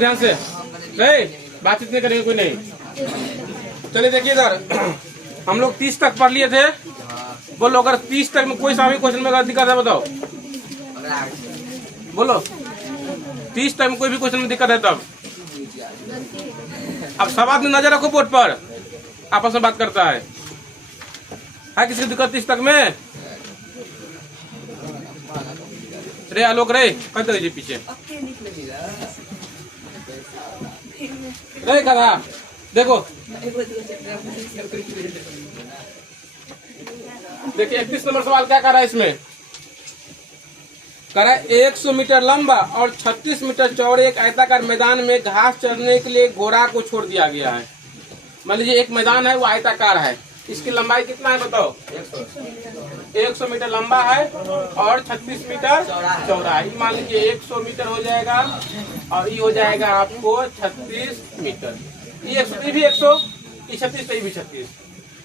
ध्यान से, नहीं बातचीत नहीं करेंगे कोई नहीं। चलिए देखिए इधर, हम लोग 30 तक पढ़ लिए थे। बोलो अगर 30 तक में कोई सा भी क्वेश्चन में दिक्कत है बताओ, बोलो 30 तक में कोई भी क्वेश्चन में दिक्कत है तब। अब सब आदमी नजर रखो बोर्ड पर, आपस में बात करता है किसी दिक्कत 30 तक में? रे आलोक रे कर दीजिए पीछे रे करा देखो। देखिए 31 नंबर सवाल क्या कर रहा है इसमें, कह रहा है 100 मीटर लंबा और 36 मीटर चौड़े एक आयताकार मैदान में घास चरने के लिए घोड़ा को छोड़ दिया गया है। मान लीजिए एक मैदान है वो आयताकार है, इसकी लंबाई कितना है बताओ? 100 मीटर लंबा है और 36 मीटर चौड़ा है। मान लीजिए 100 मीटर हो जाएगा और ये हो जाएगा आपको 36 मीटर। ये 100 भी 100, ये 36 भी 36।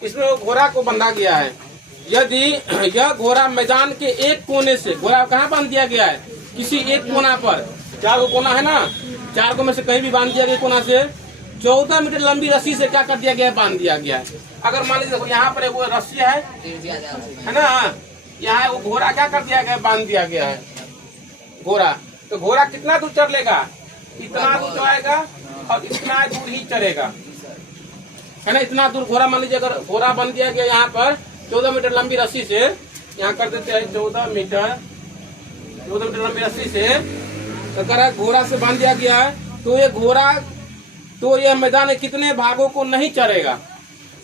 इसमें वो घोड़ा को बंधा गया है। यदि यह घोड़ा मैदान के एक कोने से, घोड़ा कहाँ बांध दिया गया है? किसी एक कोना पर, 4 कोना है ना, 4 में से कहीं भी बांध दिया गया कोना से 14 मीटर लंबी रस्सी से क्या कर दिया गया है? बांध दिया गया है। अगर मान लीजिए देखो यहाँ पर वो रस्सी है ना, यहाँ वो घोड़ा क्या कर दिया गया? बांध दिया गया है घोड़ा। तो घोड़ा कितना दूर चल लेगा? इतना दूर चलेगा और इतना दूर ही चलेगा, है ना। इतना दूर घोड़ा, मान लीजिए अगर घोड़ा बन दिया गया यहाँ पर 14 मीटर लंबी रस्सी से, यहाँ कर देते हैं 14 मीटर लंबी रस्सी से, अगर घोड़ा से बांध दिया गया है तो ये घोड़ा, तो यह मैदान में कितने भागों को नहीं चढ़ेगा?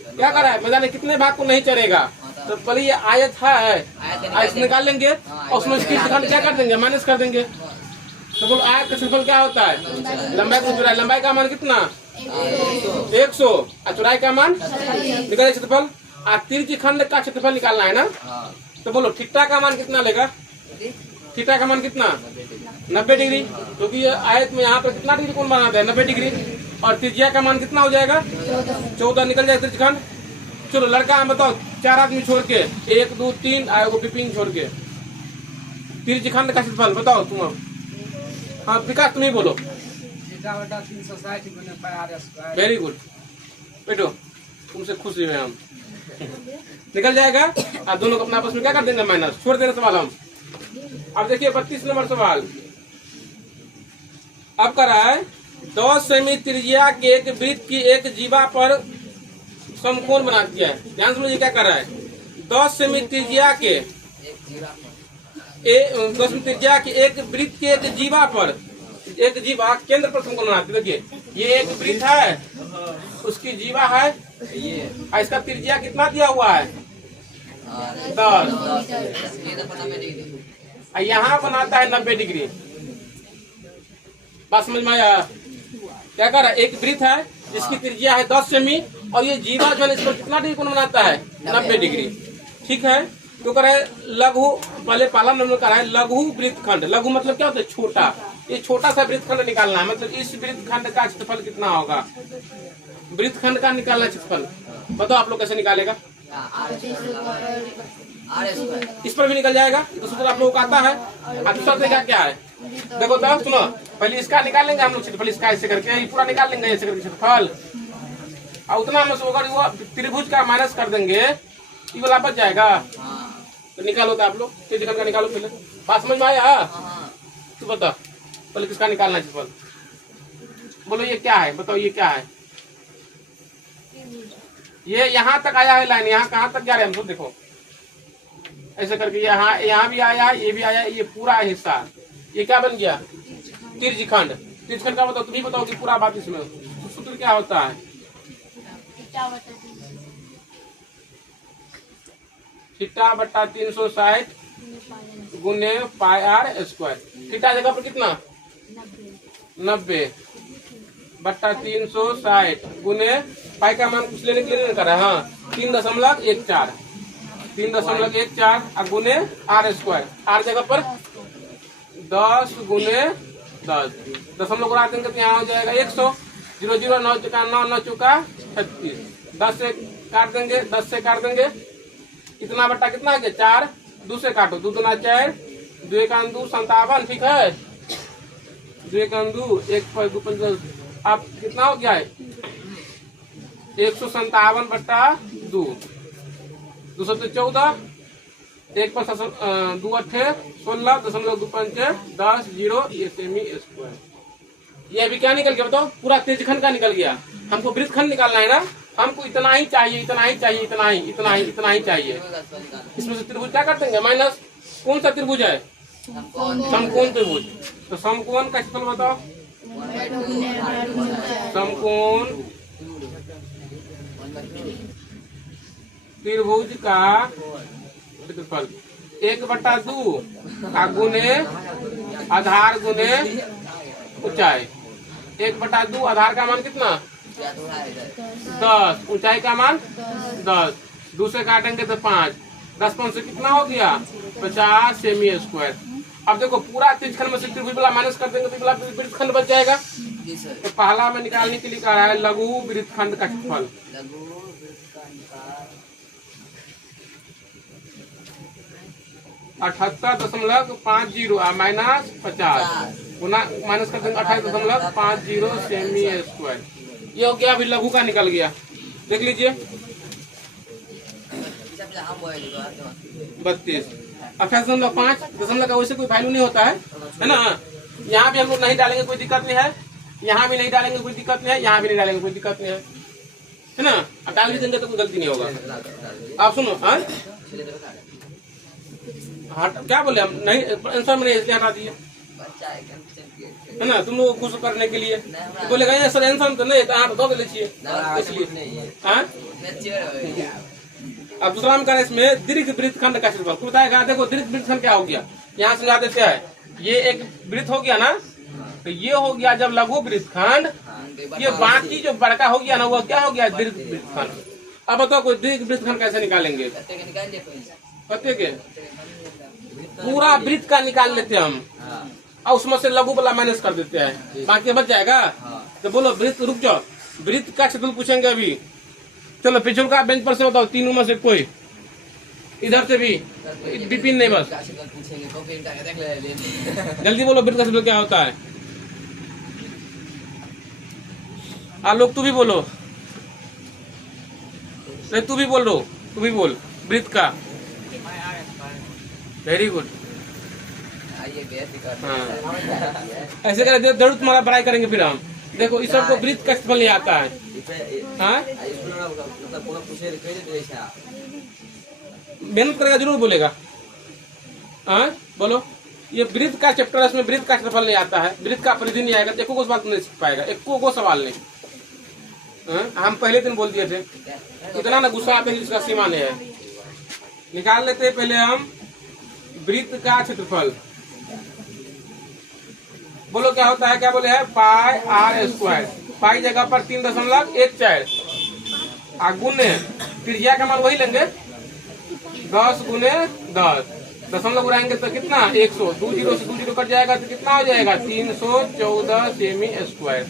क्या कर रहा है? मैदान में कितने भाग को नहीं चढ़ेगा? तो पहले ये आयत है, आयत निकाल लेंगे और उसमें इसकी क्या कर देंगे? माइनस कर देंगे। तो बोलो आयत का क्षेत्रफल क्या होता है? लंबाई को चौड़ाई। लंबाई का मान कितना? 100 और चौड़ाई का मान निकालिए क्षेत्रफल। तिरछी खंड का क्षेत्रफल निकालना है ना। तो बोलो थीटा का मान कितना लेगा? थीटा का मान कितना? 90 डिग्री, क्योंकि आयत में यहाँ पर कितना डिग्री कोण बनाता है? 90 डिग्री। और त्रिज्या का मान कितना हो जाएगा? 14 निकल जाएगा त्रिज्या खंड। चलो लड़का हम बताओ, 4 आदमी छोड़ के, 1 2 3 आएगा विपिन छोड़ के, त्रिज्या खंड का क्षेत्रफल बताओ तुम। हाँ विकास तुम ही बोलो। 360 वेरी गुड बेटो, तुमसे खुश हुए हम। निकल जाएगा और दोनों को अपना आपस में क्या कर देंगे? माइनस, छोड़ देना सवाल हम। अब देखिए 32 नंबर सवाल अब कर रहा है 10 सेमी त्रिज्या के एक वृत्त की एक जीवा पर समकोण बना दिया है। ध्यान समझिए क्या कर रहा है। 10 सेमी त्रिज्या के 10 सेमी त्रिज्या के एक वृत्त के एक जीवा पर, एक जीवा केंद्र पर समकोण बनाती है। देखिए ये एक वृत्त है, उसकी जीवा है ये, इसका त्रिज्या कितना दिया हुआ है? 10। यहाँ बनाता है 90 डिग्री। बात समझ में आया? क्या कर रहा है? एक वृत्त है जिसकी त्रिज्या है 10 सेमी और ये जीवा जो है इस पर कितना डिग्री कोण बनाता है? 90 डिग्री। ठीक है, तो कर लघु, पहले पहला नंबर का है लघु वृत्तखंड। लघु मतलब क्या होता है? छोटा। ये छोटा सा वृत्तखंड निकालना है, मतलब इस वृत्तखंड का क्षेत्रफल कितना होगा? वृत्तखंड का निकालना क्षेत्रफल बताओ आप लोग कैसे निकालेगा? इस पर भी निकल जाएगा, तो सूत्र आप लोगों को आता है। दूसरा तरीका क्या है? देखो तो सुनो, पहले इसका निकाल लेंगे हम लोग क्षेत्रफल, इसका ऐसे करके ये पूरा निकाल लेंगे ऐसे करके क्षेत्रफल, और उतना हम वो त्रिभुज का माइनस कर देंगे, ये वाला बच जाएगा। तो निकालो तो आप लोग त्रिभुज का निकालो पहले। बात समझ में आया? तू बता पहले किसका निकालना है क्षेत्रफल? बोलो ये क्या है? बताओ ये क्या है? ये यहाँ तक आया है लाइन, यहाँ कहाँ तक जा रहे हैं हम सब? देखो ऐसे करके यहाँ भी आया, ये भी आया, ये पूरा हिस्सा ये क्या बन गया? तिरछीखंड। तिरछीखंड का बताओ, तुम ही बताओ कि पूरा बात इसमें सूत्र क्या होता है? थीटा बट्टा 360 गुने पाई आर स्क्वायर। थीटा जगह पर कितना? 90 बट्टा 360 गुने पाई का मान कुछ लेने के लिए नहीं कर रहा है। हाँ 3.14 3.14 गुने आर स्क्वायर। आर जगह पर 10 गुने 10 दशमलव गुणा देंगे तो यहाँ हो जाएगा 100। 0 0 9 चुका 9 9 चुका 36। 10 से काट देंगे, 10 से काट देंगे, इतना बट्टा कितना है? 4। 2 से काटो, 2 दूना 4, 2 1 2 57। ठीक है, 2 एकम 2, 1 पर 2 15, अब कितना हो गया है 157/2, 214, 1 पर 2 8 16.25 10 0 ये सेमी स्क्वायर। ये अभी क्या निकल गया बताओ? पूरा तेजखंड का निकल गया। हमको वृत्तखंड निकालना है ना, हमको इतना ही चाहिए, इतना ही चाहिए, इतना ही चाहिए। इसमें से त्रिभुज क्या कर देंगे माइनस। कौन सा त्रिभुज है? समकोण त्रिभुज। तो समकोण का क्षेत्रफल बताओ। समकोण त्रिभुज का क्षेत्रफल 1/2 का गुने आधार गुने ऊंचाई। 1/2 आधार का मान कितना? 10, ऊंचाई का मान 10, 2 से काटेंगे तो 5, 10 5 से कितना हो गया 50 सेमी स्क्वायर। अब देखो पूरा त्रिभुज में से त्रिभुज वाला माइनस कर देंगे तो वृत्तखंड बच जाएगा। तो पहला में निकालने के लिए कह रहा है लघु वृत्तखंड का क्षेत्रफल। 78.50 माइनस 50 माइनस कर देंगे 28.50 सेमी स्क्वायर। ये हो गया, अभी लघु का निकल गया। देख लीजिए 32 28.5 दशमलव का वैसे कोई वैल्यू नहीं होता है ना। यहाँ भी हम लोग नहीं डालेंगे कोई दिक्कत नहीं है, यहाँ भी नहीं डालेंगे कोई दिक्कत नहीं है, यहाँ भी नहीं डालेंगे कोई दिक्कत नहीं है ना। अब डाल भी देंगे तो कोई गलती नहीं होगा। आप सुनो क्या बोले हम नहीं आंसर में नहीं इसलिए हटा दिए है ना, तुम लोग खुश करने के लिए। बोलेगा सर आंसर तो नहीं तो दो लीजिए इसलिए। अब दूसरा हम करें इसमें दीर्घ वृत्तखंड का क्षेत्रफल बताएगा। देखो दीर्घ वृत्तखंड क्या हो गया, यहाँ समझा देते हैं। ये एक वृत्त हो गया ना, तो ये हो गया जब लघु वृत्तखंड, ये बाकी जो बड़का हो गया ना वो क्या हो गया दीर्घ वृत्तखंड। अब बताओ कोई दीर्घ वृत्तखंड कैसे निकालेंगे? पते के पूरा वृत्त का निकाल लेते हैं हम और उसमें से लघु वाला माइनस कर देते हैं, बाकी बच जाएगा। तो बोलो वृत्त, रुक जाओ, वृत्त का क्षेत्रफल पूछेंगे अभी। चलो पिछले का बेंच पर से बताओ, तीनों में से कोई, इधर से भी विपिन नहीं, बस जल्दी बोलो वृत्त का क्षेत्रफल क्या होता है। आलोक तू भी बोलो, नहीं तू भी बोल रो, तू भी बोल वृत्त का। Very good. हाँ ऐसे करें जरूर तुम्हारा पढ़ाई करेंगे फिर हम। देखो इस सबको वृत्त का क्षेत्रफल नहीं आता है। हाँ मेहनत करेगा जरूर बोलेगा। हाँ बोलो, ये वृत्त का चैप्टर है, इसमें वृत्त का क्षेत्रफल नहीं आता है, वृत्त का परिधि नहीं आएगा, एको को सवाल नहीं सीख पाएगा, एको को सवाल नहीं। हम पहले दिन बोल दिए थे, इतना ना गुस्सा आते हैं इसका सीमा नहीं है। निकाल लेते हैं पहले हम वृत्त का क्षेत्रफल। बोलो क्या होता है, क्या बोले है पाई आर स्क्वायर। पाई जगह पर 3.14 गुने त्रिज्या का मान वही लेंगे 10 गुने 10, दशमलव उड़ाएंगे तो कितना 100, 2 0 से 2 0 कट जाएगा तो कितना हो जाएगा 314 सेमी स्क्वायर।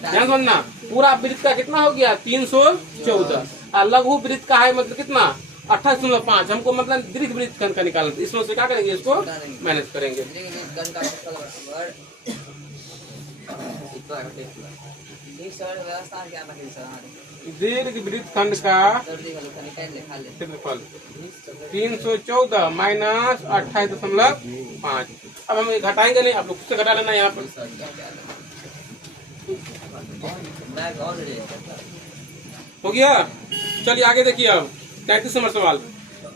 ध्यान समझना, पूरा वृत्त का कितना हो गया 314 और लघु वृत्त का है मतलब कितना 28.5। हमको मतलब दीर्घ वृत्तखंड का निकालना, इसमें से क्या करेंगे, इसको मैनेज करेंगे। दीर्घ वृत्तखंड का क्षेत्रफल 314 माइनस 28.5। अब हम घटाएंगे नहीं, आप लोग खुद से घटा लेना यहाँ पर। हो गया, चलिए आगे देखिए। अब 33 नंबर सवाल।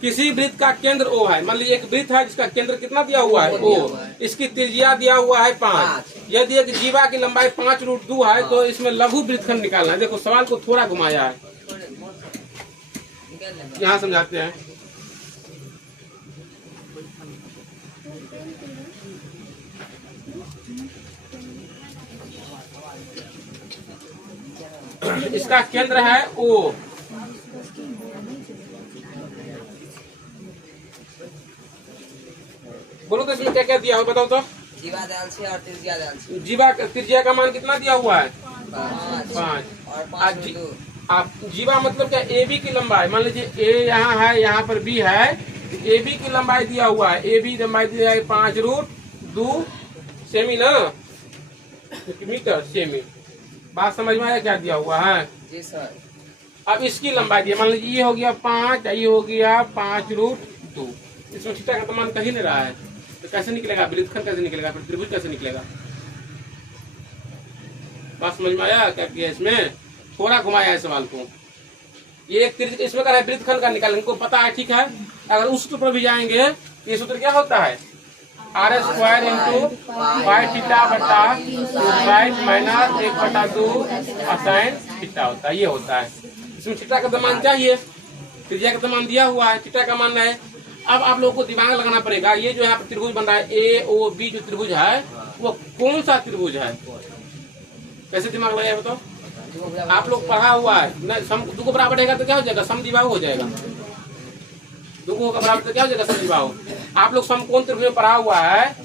किसी वृत्त का केंद्र O है, मान लीजिए एक वृत्त है जिसका केंद्र कितना दिया हुआ है O, इसकी त्रिज्या दिया हुआ है 5। यदि एक जीवा की लंबाई 5√2 है तो इसमें लघु वृत्तखंड निकालना है। देखो सवाल को थोड़ा घुमाया है, यहाँ समझाते हैं। इसका केंद्र है O, बोलो तो इसमें क्या क्या दिया हो बताओ तो। जीवा दाल से और त्रिज्या दाल से। जीवा त्रिज्या का मान कितना दिया हुआ है 5 और 5 आप जीवा मतलब क्या ए बी की लंबाई, मान लीजिए ए यहाँ है, यहाँ पर बी है, ए बी की लंबाई दिया हुआ है, ए बी लंबाई दिया है 5√2 सेमी ना। Metre cm. बात समझ में आया क्या दिया हुआ है? जी सर। अब इसकी लंबाई दी, मान लीजिए ये हो गया 5, ये हो गया 5√2। इसमें थीटा का तो मान कहीं नहीं रहा है, तो कैसे निकलेगा? वृत्तखंड कैसे निकलेगा? फिर त्रिभुज कैसे निकलेगा? बात समझ में आया क्या किया? इसमें थोड़ा घुमाया है सवाल को। ये एक त्रिभुज इसमें कर वृत्तखंड का निकाल, इनको पता है, ठीक है। अगर उस सूत्र पर भी जाएंगे, ये सूत्र क्या होता है? r² इंटू वाई थीटा बटा राइट माइनस 1/2 साइन थीटा होता है, ये होता है। इसमें थीटा का मान चाहिए, त्रिज्या का मान दिया हुआ है, थीटा का मान है। अब आप लोगों को दिमाग लगाना पड़ेगा, ये जो यहाँ पर त्रिभुज बन रहा है AOB जो त्रिभुज है वो कौन सा त्रिभुज है? कैसे दिमाग लगाया बताओ? आप लोग पढ़ा हुआ है ना, सम दो को बराबर रहेगा तो क्या हो जाएगा? समद्विबाहु हो जाएगा। दो को बराबर तो क्या हो जाएगा? समद्विबाहु। आप लोग समकोण त्रिभुज में पढ़ा हुआ है,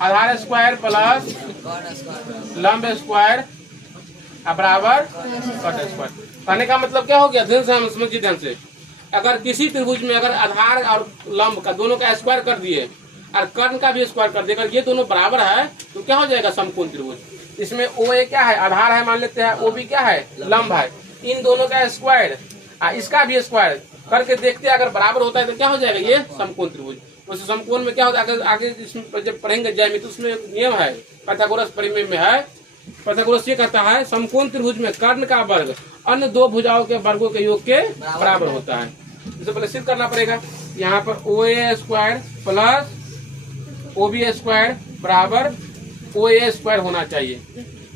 आधार स्क्वायर प्लस लंब स्क्वायर बराबर कट स्क्वायर। कहने का मतलब क्या हो गया? ध्यान से हम समझिए, ध्यान से। अगर किसी त्रिभुज में अगर आधार और लंब का दोनों का स्क्वायर कर दिए और कर्ण का भी स्क्वायर कर दिए, अगर ये दोनों बराबर है तो क्या हो जाएगा? समकोण त्रिभुज। इसमें OA क्या है? आधार है मान लेते हैं, OB क्या है? लंब है। इन दोनों का स्क्वायर इसका भी स्क्वायर करके देखते हैं, अगर बराबर होता है तो क्या हो जाएगा? ये समकोण त्रिभुज। वैसे समकोण में क्या होता है? आगे इसमें जब पढ़ेंगे ज्यामिति तो उसमें एक नियम है, पाइथागोरस परिमेय में है। पाइथागोरस ये कहता है समकोण त्रिभुज में कर्ण का वर्ग अन्य दो भुजाओं के वर्गों के योग के बराबर होता है। इसे पहले सिद्ध करना पड़ेगा। यहाँ पर OA square plus OB square बराबर OA स्क्वायर होना चाहिए,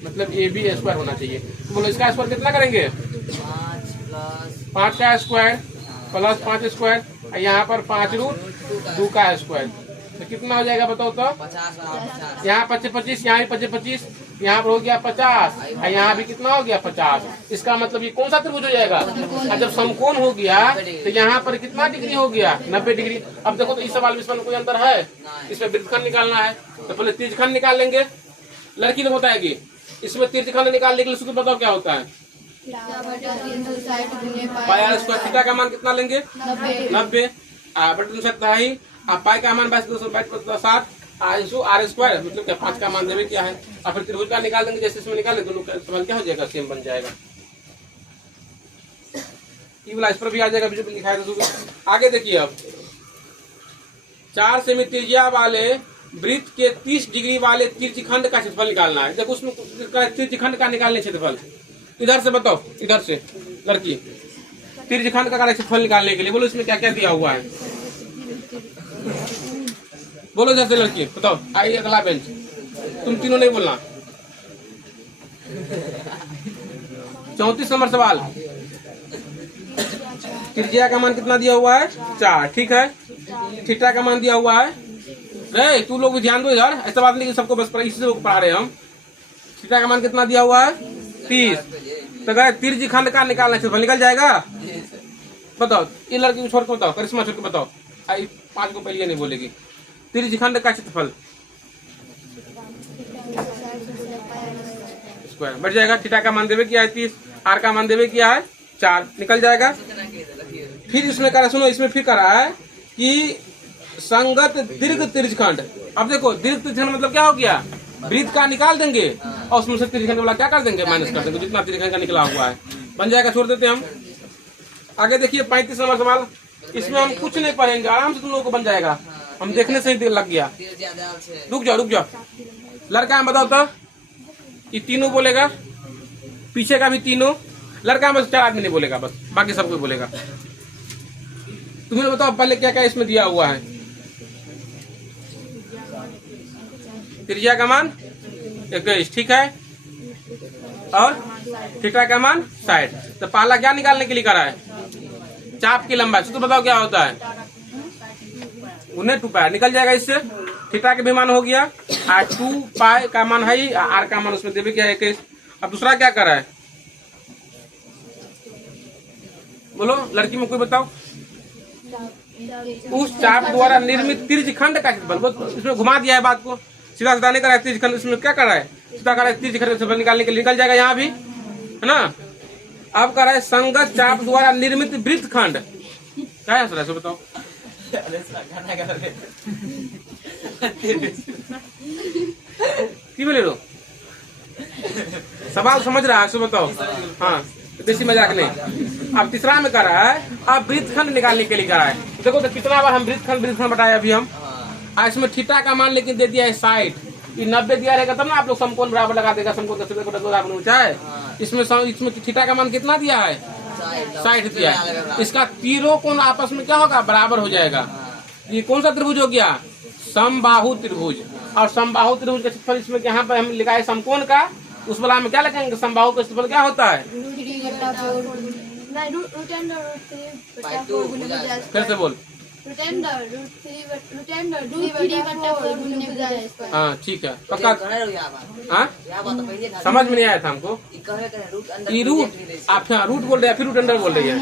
मतलब AB स्क्वायर होना चाहिए। तो बोलो इसका स्क्वायर कितना करेंगे? 5 का स्क्वायर प्लस 5 स्क्वायर, यहाँ पर 5√2 का स्क्वायर, तो कितना हो जाएगा बताओ तो? 50। यहाँ 25, यहाँ भी 25, यहाँ पर हो गया 50, यहाँ भी कितना हो गया? 50। इसका मतलब ये कौन सा त्रिभुज हो जाएगा? और जब समकोण हो गया तो यहाँ पर कितना डिग्री हो गया? 90 डिग्री। अब देखो तो इस सवाल में इसमें कोई अंतर है? इसमें वृत्तखंड निकालना है तो पहले तिर्यकखंड निकाल लेंगे। लड़की लोग बताएगी इसमें तिर्यकखंड निकालने के लिए सूत्र बताओ क्या होता है? पाई r स्क्वायर। थीटा का मान कितना लेंगे? 90। बटन सकता है आप पाई का मान 22/7 r स्क्वायर, मतलब क्या 5 का मान देवे क्या है। और फिर त्रिभुज का निकाल देंगे, जैसे इसमें निकाले दोनों का सवाल क्या हो जाएगा? सेम बन जाएगा। ये वाला इस पर भी आ जाएगा, बीच में लिखा है तो। आगे देखिए, अब 4 सेमी त्रिज्या वाले वृत्त के 30 डिग्री वाले तिर्यकखंड का क्षेत्रफल निकालना है। देखो उसमें तिर्यकखंड का निकालने क्षेत्रफल इधर से बताओ, इधर से लड़की तिर्यकखंड का क्षेत्रफल निकालने के लिए बोलो इसमें क्या क्या दिया हुआ है? बोलो इधर से लड़की बताओ। आइए अगला बेंच, तुम तीनों नहीं बोलना। 34 नंबर सवाल। त्रिज्या का मान कितना दिया हुआ है? 4, ठीक है। थीटा का मान दिया हुआ है, रे तू लोग भी ध्यान दो इधर, ऐसा बात नहीं कि सबको बस इसी से पढ़ा रहे हम। थीटा का मान कितना दिया हुआ है? 30। तो अगर तिर्यकखंड का निकालना है निकल जाएगा। बताओ ये लड़की को छोड़ के बताओ, करिश्मा छोड़ के बताओ। आई 5 को पहले नहीं बोलेगी। तिर्यकखंड का क्षेत्रफल स्क्वायर बढ़ जाएगा। थीटा का मान देवे क्या है? 30। r का मान देवे क्या है? 4, निकल जाएगा। फिर इसमें करा, सुनो इसमें फिर करा है कि संगत दीर्घ तिर्यकखंड। अब देखो दीर्घ तिर्यकखंड मतलब क्या हो गया? वृत्त का निकाल देंगे और उसमें से तिर्यकखंड वाला क्या कर देंगे? माइनस कर देंगे, जितना तिर्यकखंड का निकला हुआ है बन जाएगा। छोड़ देते हम। आगे देखिए 35 नंबर सवाल। इसमें हम कुछ नहीं पढ़ेंगे, आराम से तुम लोगों को बन जाएगा। हम देखने से ही लग गया। रुक जाओ। लड़का बताओ तो, ये तीनों बोलेगा, पीछे का भी तीनों। लड़का बस 4 आदमी नहीं बोलेगा, बस बाकी सब कोई बोलेगा। तुम्हें बताओ पहले क्या क्या इसमें दिया हुआ है? त्रिज्या का मान 21, ठीक है। और थीटा का मान 60। तो पहला क्या निकालने के लिए करा है? चाप की लंबाई। तो बताओ क्या होता है? 2 पाई निकल जाएगा इससे। थीटा का भी मान हो गया, और 2 पाई का मान है, r का मान उसमें देवे क्या है? 21। अब दूसरा क्या करा है? बोलो लड़की में कोई बताओ। उस चाप द्वारा निर्मित तिर्यकखंड का क्षेत्रफल। इसमें घुमा दिया है बात को, सीधा सीधा नहीं करा है। तिर्यकखंड इसमें क्या करा है? सीधा करा है तिर्यकखंड का क्षेत्रफल निकालने के लिए, निकल जाएगा यहाँ भी, है ना। अब करा है संगत चाप द्वारा निर्मित वृत्तखंड। क्या है सर बताओ? की बोले रो सवाल समझ रहा है, सो बताओ। हाँ, देसी मजाक नहीं। अब तीसरा में कर रहा है, अब वृत्तखंड निकालने के लिए कर रहा है। देखो तो कितना बार हम वृत्तखंड बताया अभी हम। इसमें थीटा का मान लेकिन दे दिया है 60, ये 90 दिया रहेगा तब ना आप लोग समकोण बराबर लगा देगा। समकोण 10 बराबर ऊंचा है, इसमें थीटा का मान कितना दिया है 60 दिया है। इसका तीनों कोण आपस में क्या होगा, बराबर हो जाएगा। ये कौन सा त्रिभुज हो गया, समबाहु त्रिभुज। और समबाहु त्रिभुज का क्षेत्रफल इसमें यहाँ पर हम लिखा है समकोण का, उस वाला में क्या लिखेंगे, समबाहु का क्षेत्रफल क्या होता है, फिर से बोल। हाँ ठीक है, पक्का। हाँ समझ में नहीं आया था हमको। ये रूट आप रूट बोल रहे हैं, फिर रूट अंडर बोल रही है।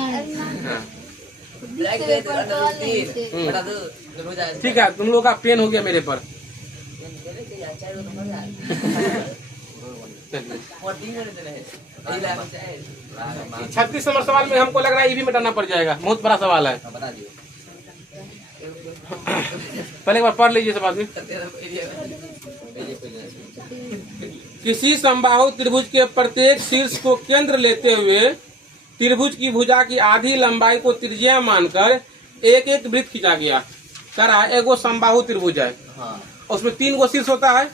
ठीक है, तुम लोग का पेन हो गया मेरे पर। 36 नंबर सवाल में हमको लग रहा है ये भी मिटाना पड़ जाएगा, बहुत बड़ा सवाल है। पहले एक बार पढ़ लीजिए सब आदमी। किसी समबाहु त्रिभुज के प्रत्येक शीर्ष को केंद्र लेते हुए त्रिभुज की भुजा की आधी लंबाई को त्रिज्या मानकर एक एक वृत्त खींचा गया। करा एगो समबाहु त्रिभुज है, उसमें 3 गो शीर्ष होता है,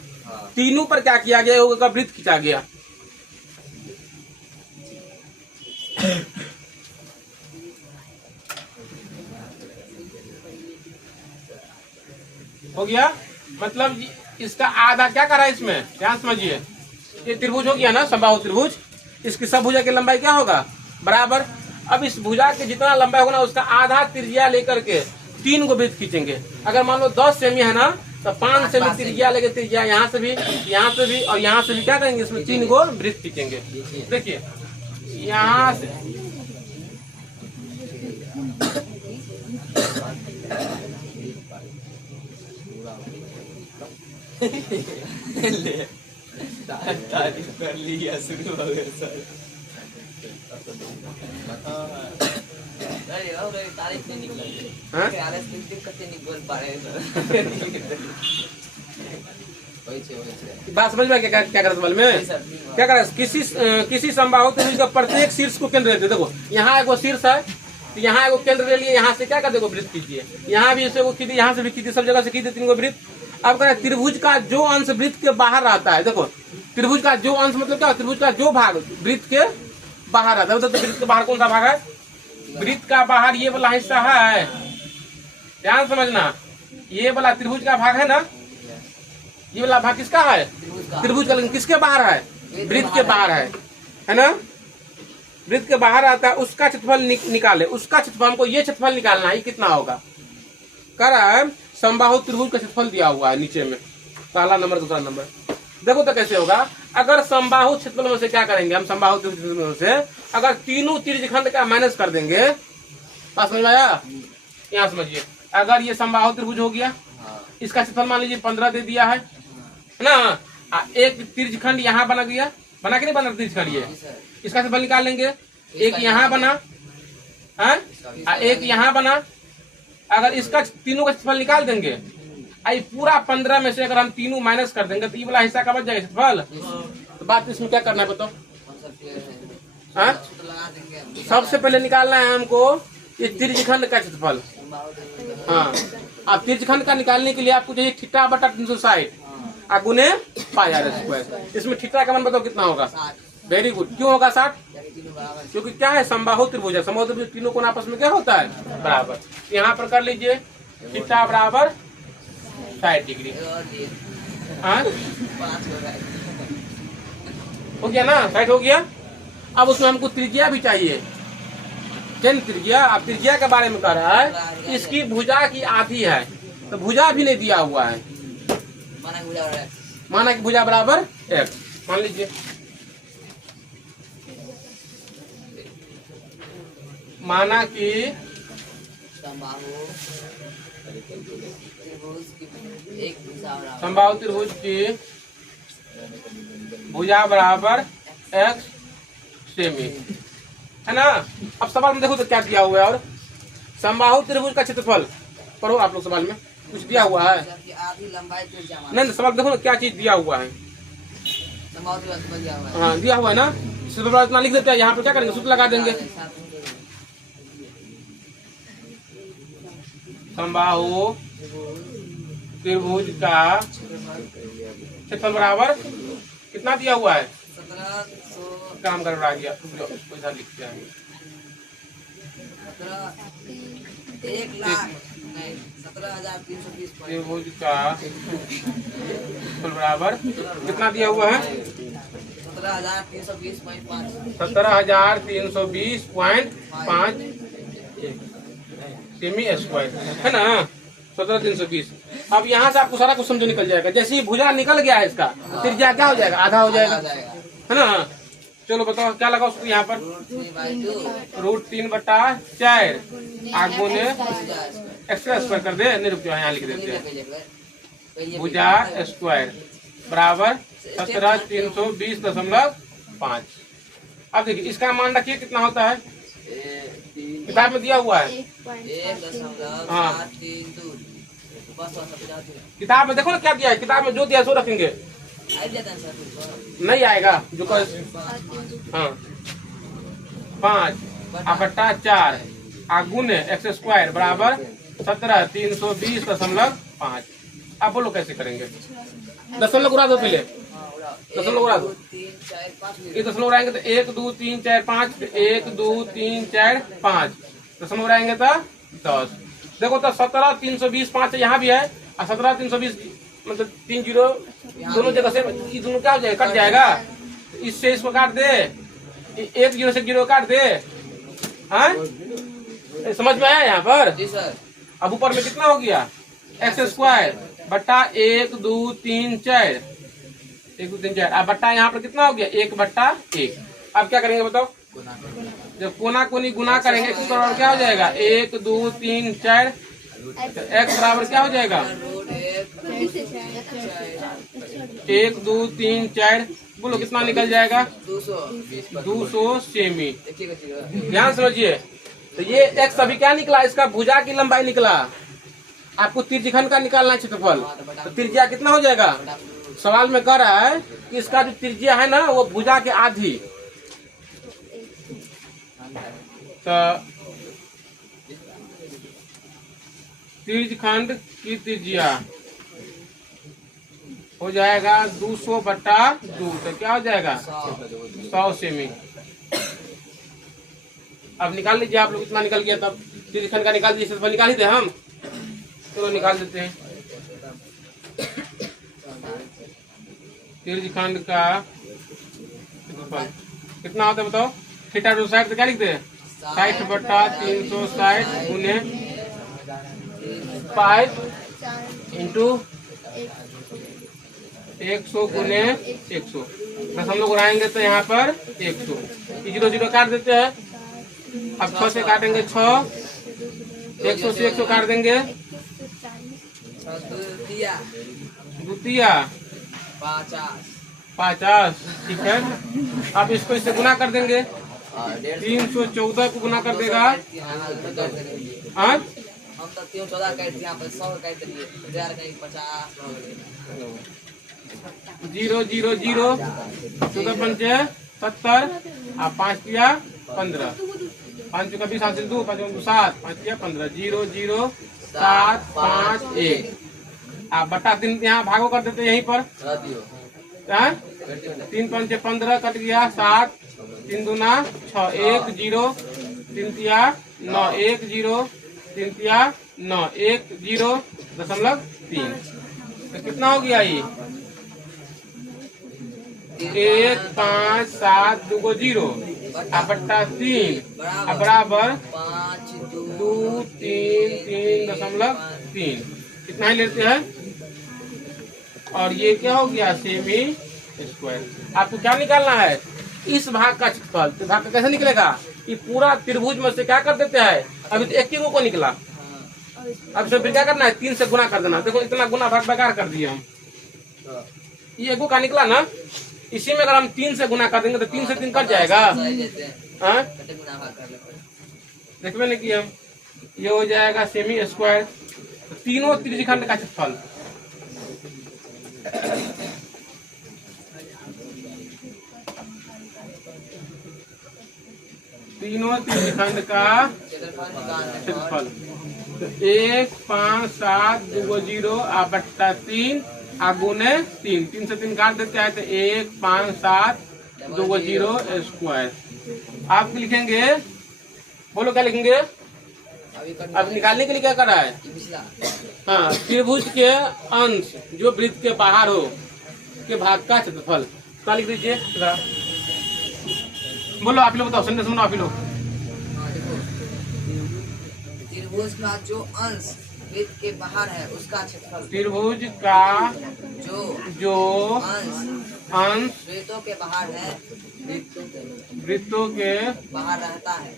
तीनों पर क्या किया गया, एगो का वृत्त खींचा गया। हो गया, मतलब इसका आधा क्या करा है इसमें, ध्यान समझिए। ये त्रिभुज हो गया ना समबाहु त्रिभुज, इसकी सब भुजा की लंबाई क्या होगा, बराबर। अब इस भुजा के जितना लंबाई होगा ना उसका आधा त्रिज्या लेकर के 3 गो वृत्त खींचेंगे। अगर मान लो 10 सेमी है ना तो 5 सेमी त्रिज्या लेके त्रिज्या यहाँ से भी और यहाँ से भी क्या करेंगे, इसमें 3 गो वृत्त खींचेंगे। देखिए यहाँ से कर लिया शुरू हो गया सर। तारीफ नहीं निकल पा रहे बात समझ में क्या कर रहे में क्या कर रहे, किसी समबाहु त्रिभुज का प्रत्येक शीर्ष को केंद्र लेते। देखो यहाँ एगो शीर्ष है, तो यहाँ एगो केंद्र ले लिए, यहाँ से क्या कर देखो वृत्त कीजिए, यहाँ भी इसे कीजिए, यहाँ से भी कीजिए, सब जगह से कीजिए 3 गो वृत्त। अब कह त्रिभुज का जो अंश वृत्त के बाहर आता है, देखो त्रिभुज का जो अंश मतलब क्या, त्रिभुज का जो भाग वृत्त के बाहर आता है, मतलब वृत्त के बाहर कौन सा भाग है, वृत्त का बाहर ये वाला हिस्सा है, ध्यान समझना। ये वाला त्रिभुज का भाग है ना, ये वाला भाग किसका है, त्रिभुज का, लेकिन किसके बाहर है, वृत्त के बाहर है ना, वृत्त के बाहर आता है। उसका क्षेत्रफल निकाले, उसका क्षेत्रफल हमको ये क्षेत्रफल निकालना है, कितना होगा। कह रहा है समबाहु त्रिभुज का क्षेत्रफल दिया हुआ है नीचे में, पहला नंबर दूसरा नंबर। देखो तो कैसे होगा, अगर समबाहु क्षेत्रफल में से क्या करेंगे हम, समबाहु त्रिभुज में से अगर तीनों त्रिज्यखंड का माइनस कर देंगे, बात समझ में आया। यहाँ समझिए, अगर ये समबाहु त्रिभुज हो गया, इसका क्षेत्रफल मान लीजिए 15 दे दिया है ना, एक त्रिज्यखंड यहाँ बना गया, बना के नहीं बना त्रिज्यखंड, ये इसका क्षेत्रफल निकाल लेंगे। एक यहाँ बना है, एक यहाँ बना, अगर इसका तीनों का क्षेत्रफल निकाल देंगे, आई पूरा 15 में से अगर हम तीनों माइनस कर देंगे तो ये वाला हिस्सा का बच जाएगा क्षेत्रफल। तो बात इसमें क्या करना है बताओ। सबसे पहले निकालना है हमको ये त्रिज्यखंड का क्षेत्रफल। हाँ, अब त्रिज्यखंड का निकालने के लिए आपको चाहिए थीटा बटा 360 गुने पाई आर स्क्वायर। इसमें थीटा का मान बताओ कितना होगा, वेरी गुड। क्यों होगा 60, क्योंकि क्या है समबाहु त्रिभुज है, समबाहु त्रिभुज तीनों कोण आपस में क्या होता है, बराबर। यहाँ पर कर लीजिए थीटा बराबर 60 डिग्री। हो गया ना, 60 हो गया। अब उसमें हमको त्रिज्या भी चाहिए, 10 त्रिज्या। अब त्रिज्या के बारे में कह रहा है, इसकी भुजा की आधी है, तो भुजा भी नहीं दिया हुआ है, माना कि भुजा बराबर x मान लीजिए। माना कि समबाहु त्रिभुज की भुजा बराबर x सेमी है ना। अब सवाल में देखो तो क्या दिया हुआ है, और समबाहु त्रिभुज का क्षेत्रफल पढ़ो आप लोग सवाल में। कुछ दिया हुआ है? आधी लंबाई त्रिज्या नहीं सवाल देखो ना क्या चीज दिया हुआ है। हाँ दिया हुआ है ना, इससे बड़ा इतना लिख देते हैं। यहाँ पे क्या करेंगे, सूत्र लगा देंगे। समबाहु त्रिभुज का क्षेत्रफल बराबर कितना दिया हुआ है? 1700 काम कर रहा गया पैसा लिखते हैं 1,17,320 त्रिभुज का क्षेत्रफल बराबर कितना दिया हुआ है? 17,320.5 17,320.5 सेमी स्क्वायर है ना, 17,320। अब यहाँ से आपको सारा कुछ समझो निकल जाएगा। जैसे ही भुजा निकल गया है इसका, त्रिज्या क्या हो जाएगा? आधा हो जाएगा, है ना। चलो बताओ क्या लगा उसको यहाँ पर? √3/4 आगू ने एक्स्ट्रा स्क्वायर कर दे, नहीं रुक जाओ यहाँ लिख देते हैं। भुजा स्क्वायर बराबर 17,320.5। अब देखिए इसका मान रखिए कितना होता है, किताब में दिया हुआ है। 1.732 किताब में देखो ना क्या दिया है, किताब में जो दिया है सो रखेंगे, नहीं आएगा जो हाँ 5/4 आगुन एक्स स्क्वायर बराबर 17,320.5। आप बोलो कैसे करेंगे? दशमलव उड़ा दो पहले, दशमलव उड़ा दो। ये दशमलव उड़ाएंगे तो 1 2 3 4 5, 1 2 3 4 5 दशमलव उड़ाएंगे तो 10। देखो तो 17,320.5 यहाँ भी है और 17,320 मतलब 3 जीरो दोनों जगह से, ये दोनों क्या हो जाएगा? कट जाएगा। इससे इसको काट दे, 1 जीरो से 0 काट दे। हाँ समझ में आया यहाँ पर? जी सर। अब ऊपर में कितना हो गया? एक्स स्क्वायर बट्टा 1 2 3 4 1 2 3 4 अब बट्टा यहाँ पर कितना हो गया? 1/1। अब क्या करेंगे बताओ? जब कोना कोनी गुना करेंगे x बराबर क्या हो जाएगा? 1 2 3 4 x बराबर क्या हो जाएगा? 1 2 3 4 बोलो कितना निकल जाएगा? 200 सेमी। ध्यान समझिए, तो ये x अभी क्या निकला? इसका भुजा की लंबाई निकला। आपको त्रिज्यखंड का निकालना है क्षेत्रफल, तो त्रिज्या कितना हो जाएगा? सवाल में कह रहा है कि इसका जो त्रिज्या है ना वो भुजा के आधी। तो त्रिज्यखंड की त्रिज्या हो जाएगा 200/2, तो क्या हो जाएगा? 100 सेमी। अब निकाल लीजिए आप लोग, इतना निकल गया। तब त्रिज्यखंड का निकाल दीजिए, निकाल ही थे हम। चलो निकाल देते हैं। त्रिज्यखंड का कितना होता है बताओ? थीटा 260 तो क्या लिखते हैं? 60/360 गुने 5 इंटू 100 गुने 100। बस हम लोग उड़ाएंगे तो यहाँ पर 100, 0 0 काट देते हैं। अब 6 से काटेंगे 6, 100 से 100 काट देंगे, द्वितीया 50। ठीक है, अब इसको इससे गुना कर देंगे। 314 को गुना कर देगा। हम तो 314 कर दिया, 100 कर दिए, 50 0 0 0 14 पंचे 70 और 5 तिया 15, 5 चौका 20 हासिल 2, 5 2 7, 5 तिया 15, 0 0 7 5 1। आप बटा 3 यहाँ भागो कर देते यहीं पर। 3 पंचे 15 कट गया 7, 3 दूना 6, 1 0 3 तिया 9, 1 0 3 तिया 9, 1 0.3। तो कितना हो गया ये? 1 5 7 2 0 बट्टा 3 बराबर 2 3 3.3। कितना ही लेते हैं। और ये क्या हो गया? Semi square. आपको क्या निकालना है? इस भाग का क्षेत्रफल। तो भाग का कैसे निकलेगा? ये पूरा त्रिभुज में से क्या कर देते हैं? अभी तो 1 को निकला, अब इसमें फिर क्या करना है? 3 से गुना कर देना। देखो इतना गुना भाग बेकार कर दिए हम। ये 1 का निकला ना, इसी में अगर हम 3 से गुना कर देंगे तो 3 से 3 कट जाएगा। देखिए नहीं कि हम ये हो जाएगा सेमी स्क्वायर। तो तीनों त्रिज्यखंड का क्षेत्रफल तीनों त्रिज्यखंड का क्षेत्रफल तो 1 5 7 2 0 बट्टा 3 गुने 3 से 3 काट देते हैं तो 1 5 7 2 0 स्क्वायर। आप लिखेंगे, बोलो क्या लिखेंगे? अब निकालने के लिए क्या कर रहा है? हाँ, त्रिभुज के अंश जो वृत्त के बाहर हो के भाग का क्षेत्रफल। क्या लिख दीजिए? बोलो आप लोग बताओ, संदेश सुनो आप लोग। त्रिभुज का जो अंश वृत्त के बाहर है उसका क्षेत्रफल। त्रिभुज का जो अंश वृत्तों के बाहर है, वृत्तों के बाहर रहता है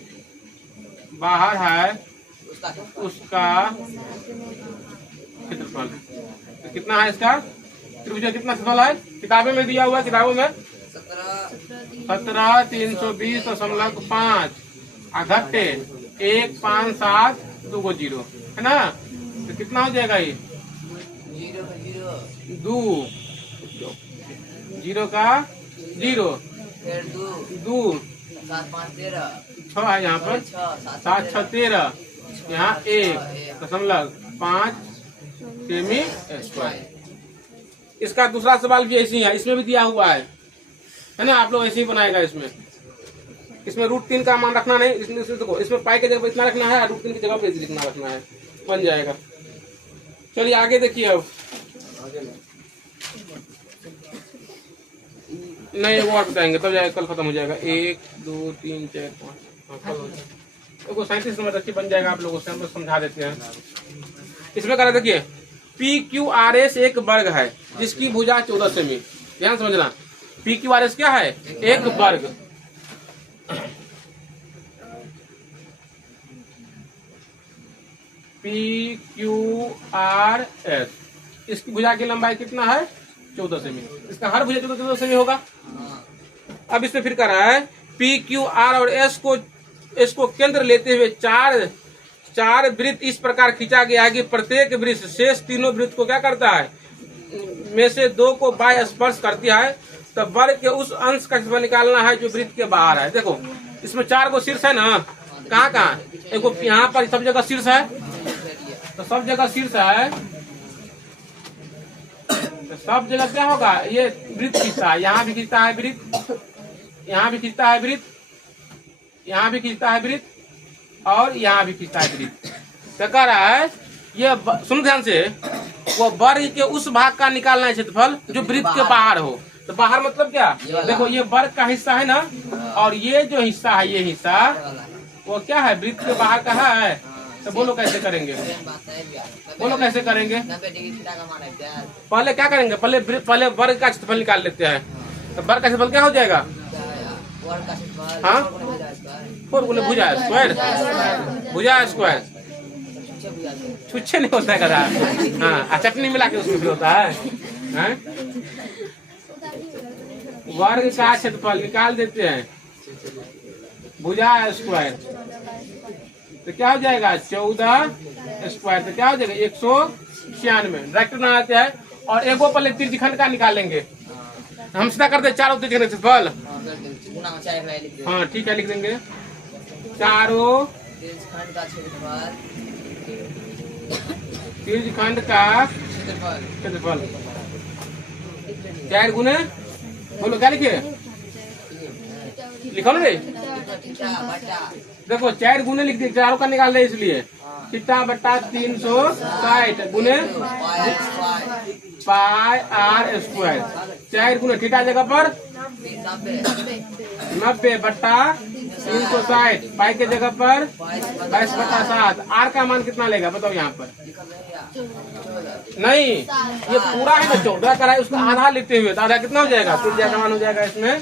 बाहर है उसका क्षेत्रफल। तो कितना है इसका? त्रिभुज का कितना क्षेत्रफल है? किताबें में दिया हुआ है, किताबों में 17 320.5 घटे 1 5 7 2 0 है ना। तो कितना हो जाएगा ये? 2 0 का 0 फिर 2 7 5 13 6 है यहाँ पर, 7 6 13 यहाँ 1.5 सेमी स्क्वायर। इसका दूसरा सवाल भी ऐसे ही है, इसमें भी दिया हुआ है ना। आप लोग ऐसे ही बनाएगा। इसमें √3 का मान रखना नहीं, इसमें देखो, इसमें पाई की जगह पर इतना रखना है, √3 की जगह पर लिखना रखना है, बन जाएगा। चलिए आगे देखिए। अब नहीं, वो और बताएंगे तब जाएगा, कल खत्म हो जाएगा। 1 2 3 4 5 देखो 37 नंबर तक बन जाएगा। आप लोगों से हम लोग समझा देते हैं। इसमें करा देखिए, PQRS एक वर्ग है जिसकी भुजा 14 सेमी। ध्यान समझना, PQRS क्या है? एक वर्ग। PQRS इसकी भुजा की लंबाई कितना है? 14 सेमी। इसका हर भुजा 14 सेमी होगा। अब इसमें फिर कर रहा है PQR और S को केंद्र लेते हुए चार वृत्त इस प्रकार खींचा गया है कि प्रत्येक वृत्त शेष तीनों वृत्त को क्या करता है? में से 2 को बाह्य स्पर्श करती है। तो वर्ग के उस अंश का क्षेत्रफल निकालना है जो वृत्त के बाहर है। देखो इसमें 4 को शीर्ष है ना, कहाँ एक यहाँ पर सब जगह शीर्ष है, तो सब जगह शीर्ष है, तो सब जगह क्या होगा? ये वृत्त खींचता है, यहाँ भी खींचता है वृत्त, यहाँ भी खींचता है वृत्त, यहाँ भी खींचता है वृत्त, और यहाँ भी खींचता है वृत्त। तो कह रहा है ये, सुन ध्यान से, वो वर्ग के उस भाग का निकालना है क्षेत्रफल जो वृत्त के बाहर हो। तो बाहर मतलब क्या? देखो ये वर्ग का हिस्सा है ना, और ये जो हिस्सा है, ये हिस्सा वो क्या है? वृत्त के बाहर का है। तो बोलो कैसे करेंगे? बोलो कैसे करेंगे? पहले क्या करेंगे? पहले वर्ग का क्षेत्रफल निकाल लेते हैं। तो वर्ग का क्षेत्रफल क्या हो जाएगा? हाँ, 4 गुने भुजा स्क्वायर, भुजा स्क्वायर छुच्छे नहीं होता है कदा। हाँ, चटनी मिला के उसमें भी होता है। वर्ग का क्षेत्रफल निकाल देते हैं, भुजा स्क्वायर, तो क्या हो जाएगा? 14 स्क्वायर। तो क्या हो जाएगा? 196। डायरेक्ट बनाते हैं। और एगो पहले त्रिज्यखंड का निकालेंगे। हम सीधा करते हैं चारों त्रिज्यखंड का क्षेत्रफल। हाँ ठीक है, लिख देंगे चारों त्रिज्यखंड का क्षेत्रफल 4 गुने, बोलो क्या लिखे? लिखो ना रे, देखो 4 गुने लिख दिए, चारों का निकाल रहे इसलिए। थीटा बटा 360 गुने पाई r स्क्वायर। 4 गुने थीटा जगह पर 90 बटा 360, पाई के जगह पर 22 बटा 7। r का मान कितना लेगा बताओ यहाँ पर? नहीं, ये पूरा है ना 14 का है, उसका आधा लेते हुए तो आधा कितना हो जाएगा? त्रिज्या का मान हो जाएगा इसमें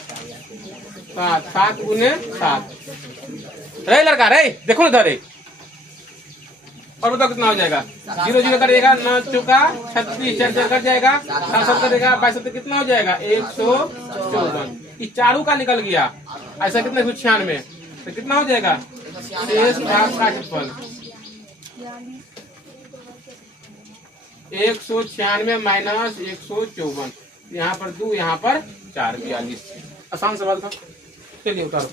7 गुने 7। रे लड़का रे, देखो इधर रे, और बताओ कितना हो जाएगा? 0 0 करेगा, 9 चौका 36, 4 कट जाएगा, 7 करेगा, 22 कितना हो जाएगा? 154। ये चारों का निकल गया। ऐसा कितना? 96। तो कितना हो जाएगा? शेष भाग का क्षेत्रफल 196 माइनस 154, यहाँ पर 2, यहाँ पर 4, 42। आसान सवाल था। चलिए उतारो।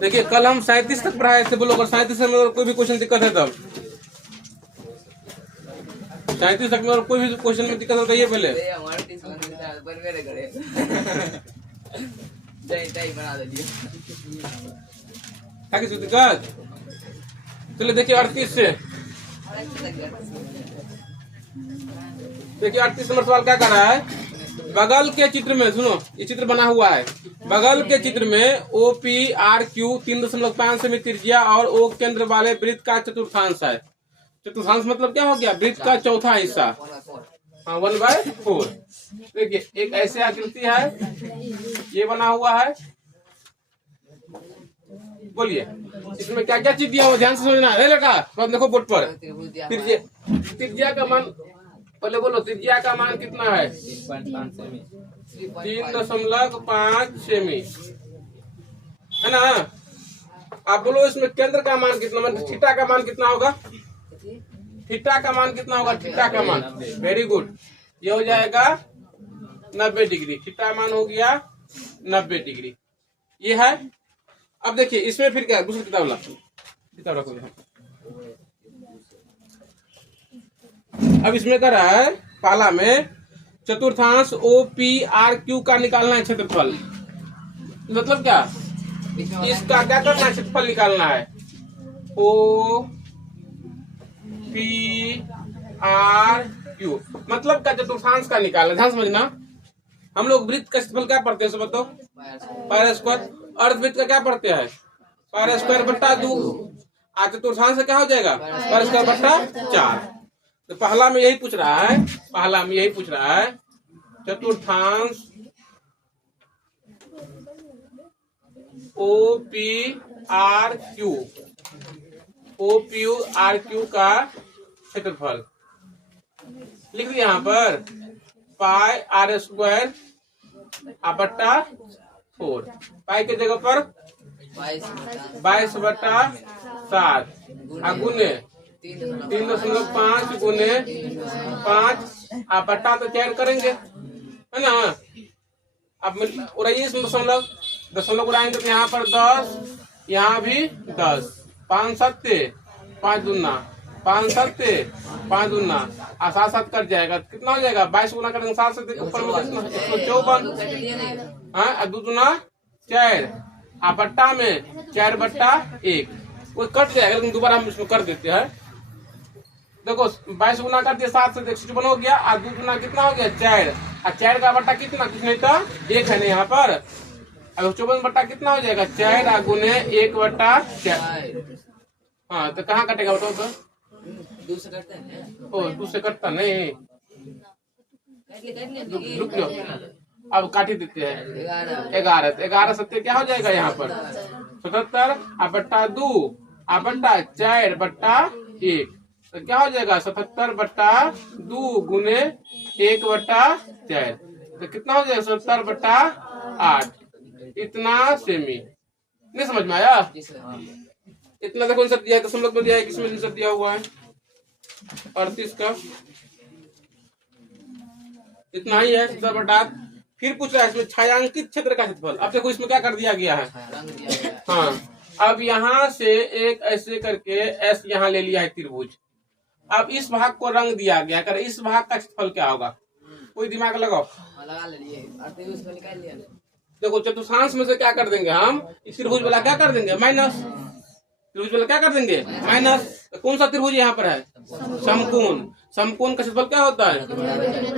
देखिए कल हम 37 तक पढ़ाए थे, बोलो अगर 37 में अगर कोई भी क्वेश्चन दिक्कत है तब 37 तक में अगर कोई भी क्वेश्चन में दिक्कत बताइए पहले। क्या किसी दिक्कत? चलिए देखिए 38 से, देखिए 38 नंबर सवाल क्या कर रहा है। बगल के चित्र में, सुनो ये चित्र बना हुआ है, बगल के चित्र में OPRQ 3.5 सेमी त्रिज्या और O केंद्र वाले वृत्त का चतुर्थांश है। चतुर्थांश मतलब क्या हो गया? वृत्त का चौथा हिस्सा। हाँ 1/4। देखिए एक ऐसे आकृति है, ये बना हुआ है। बोलिए इसमें क्या क्या चीज दिया हुआ, ध्यान से समझना है लड़का। तो देखो बोर्ड पर त्रिज्या का मान, पहले बोलो त्रिज्या का मान कितना है? 3.5 सेमी है ना। आप बोलो इसमें केंद्र का मान कितना, मतलब थीटा का मान कितना होगा? थीटा का मान कितना होगा? थीटा का मान, वेरी गुड, ये हो जाएगा 90 डिग्री। थीटा मान हो गया 90 डिग्री, ये है। अब देखिए इसमें फिर क्या है, दूसरी किताब रखो। अब इसमें क्या रहा है, पाला में चतुर्थांश OPRQ का निकालना है क्षेत्रफल। मतलब क्या, इसका क्या करना है? क्षेत्रफल निकालना है। OPRQ मतलब क्या? चतुर्थांश का निकालना। ध्यान समझना, हम लोग वृत्त का क्षेत्रफल क्या पढ़ते हैं, सब बताओ? Pi square. अर्धवृत्त का क्या पढ़ते हैं? पाई स्क्वायर बट्टा 2। चतुर्थांश क्या हो जाएगा? पाई स्क्वायर बट्टा 4। तो पहला में यही पूछ रहा है, चतुर्थांश OPRQ का क्षेत्रफल लिख दिया यहाँ पर, पाई R स्क्वायर बट्टा 4। पाई के जगह पर 22/7 गुने 3.5 गुने 5 बट्टा तो 4 करेंगे है ना। अब 19 उड़ाएंगे तो यहाँ पर 10, यहाँ भी 10, 5 7 5 दूना 5 7 5 दूना 7 7 कट जाएगा, कितना हो जाएगा? 22 गुना करेंगे 7 से ऊपर में 154। हाँ 2 दूना 4, बट्टा में 4/1, वो कट जाएगा, लेकिन दोबारा हम इसमें कर देते हैं। देखो 22 गुना कर दिया 7 से 154 हो गया, और 2 गुना कितना हो गया? 4, और 4 का बट्टा कितना? कुछ नहीं था, 1 है नहीं यहाँ पर। अब 54 बट्टा कितना हो जाएगा? 4 गुने 1/4। हाँ तो कहाँ कटेगा बताओ तो? 2 से करते हैं। ओ 2 से कटता नहीं, रुक जाओ, अब काट ही देते हैं। 11 सत्य क्या हो जाएगा यहाँ पर? 77 बट्टा 2 बट्टा 4/1, तो क्या हो जाएगा? 77/2 गुने 1/4, तो कितना हो जाएगा? 70/8। इतना सेमी। नहीं समझ में आया? इतना देखो आंसर दिया है, दशमलव में दिया है, किसमें आंसर दिया हुआ है? 38 का इतना ही है 70/8। फिर पूछ रहा है इसमें छायांकित क्षेत्र का क्षेत्रफल। अब देखो इसमें क्या कर दिया गया है। हाँ अब यहाँ से एक ऐसे करके एस यहाँ ले लिया है त्रिभुज। अब इस भाग को रंग दिया गया, अगर इस भाग का क्षेत्रफल क्या होगा? कोई दिमाग लगाओ। लगा लिए, निकाल लिया। देखो चतुर्थांश में से क्या कर देंगे हम? इस त्रिभुज वाला क्या कर देंगे? माइनस। त्रिभुज वाला क्या कर देंगे? माइनस। तो कौन सा त्रिभुज यहाँ पर है? समकोण। समकोण का क्षेत्रफल क्या होता है?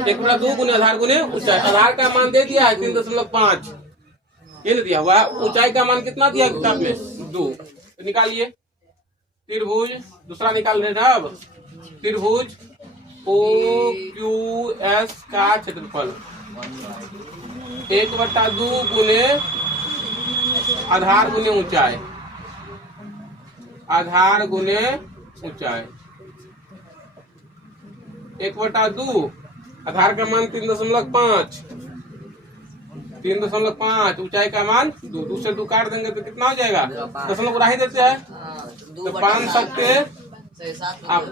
1/2 गुने आधार गुने ऊंचाई। आधार का मान दे दिया है 3.5, ये नहीं दिया हुआ। ऊंचाई का मान कितना दिया किताब में? 2। तो निकालिए त्रिभुज, दूसरा निकाल रहे ना। अब त्रिभुज OQS का क्षेत्रफल 1/2 गुने आधार गुने ऊंचाई, आधार गुने ऊंचाई। 1/2 आधार का मान 3.5, 3.5, ऊंचाई का मान 2, 2 से 2 काट देंगे तो कितना हो जाएगा? दशमलव को राही देते हैं तो 5 सकते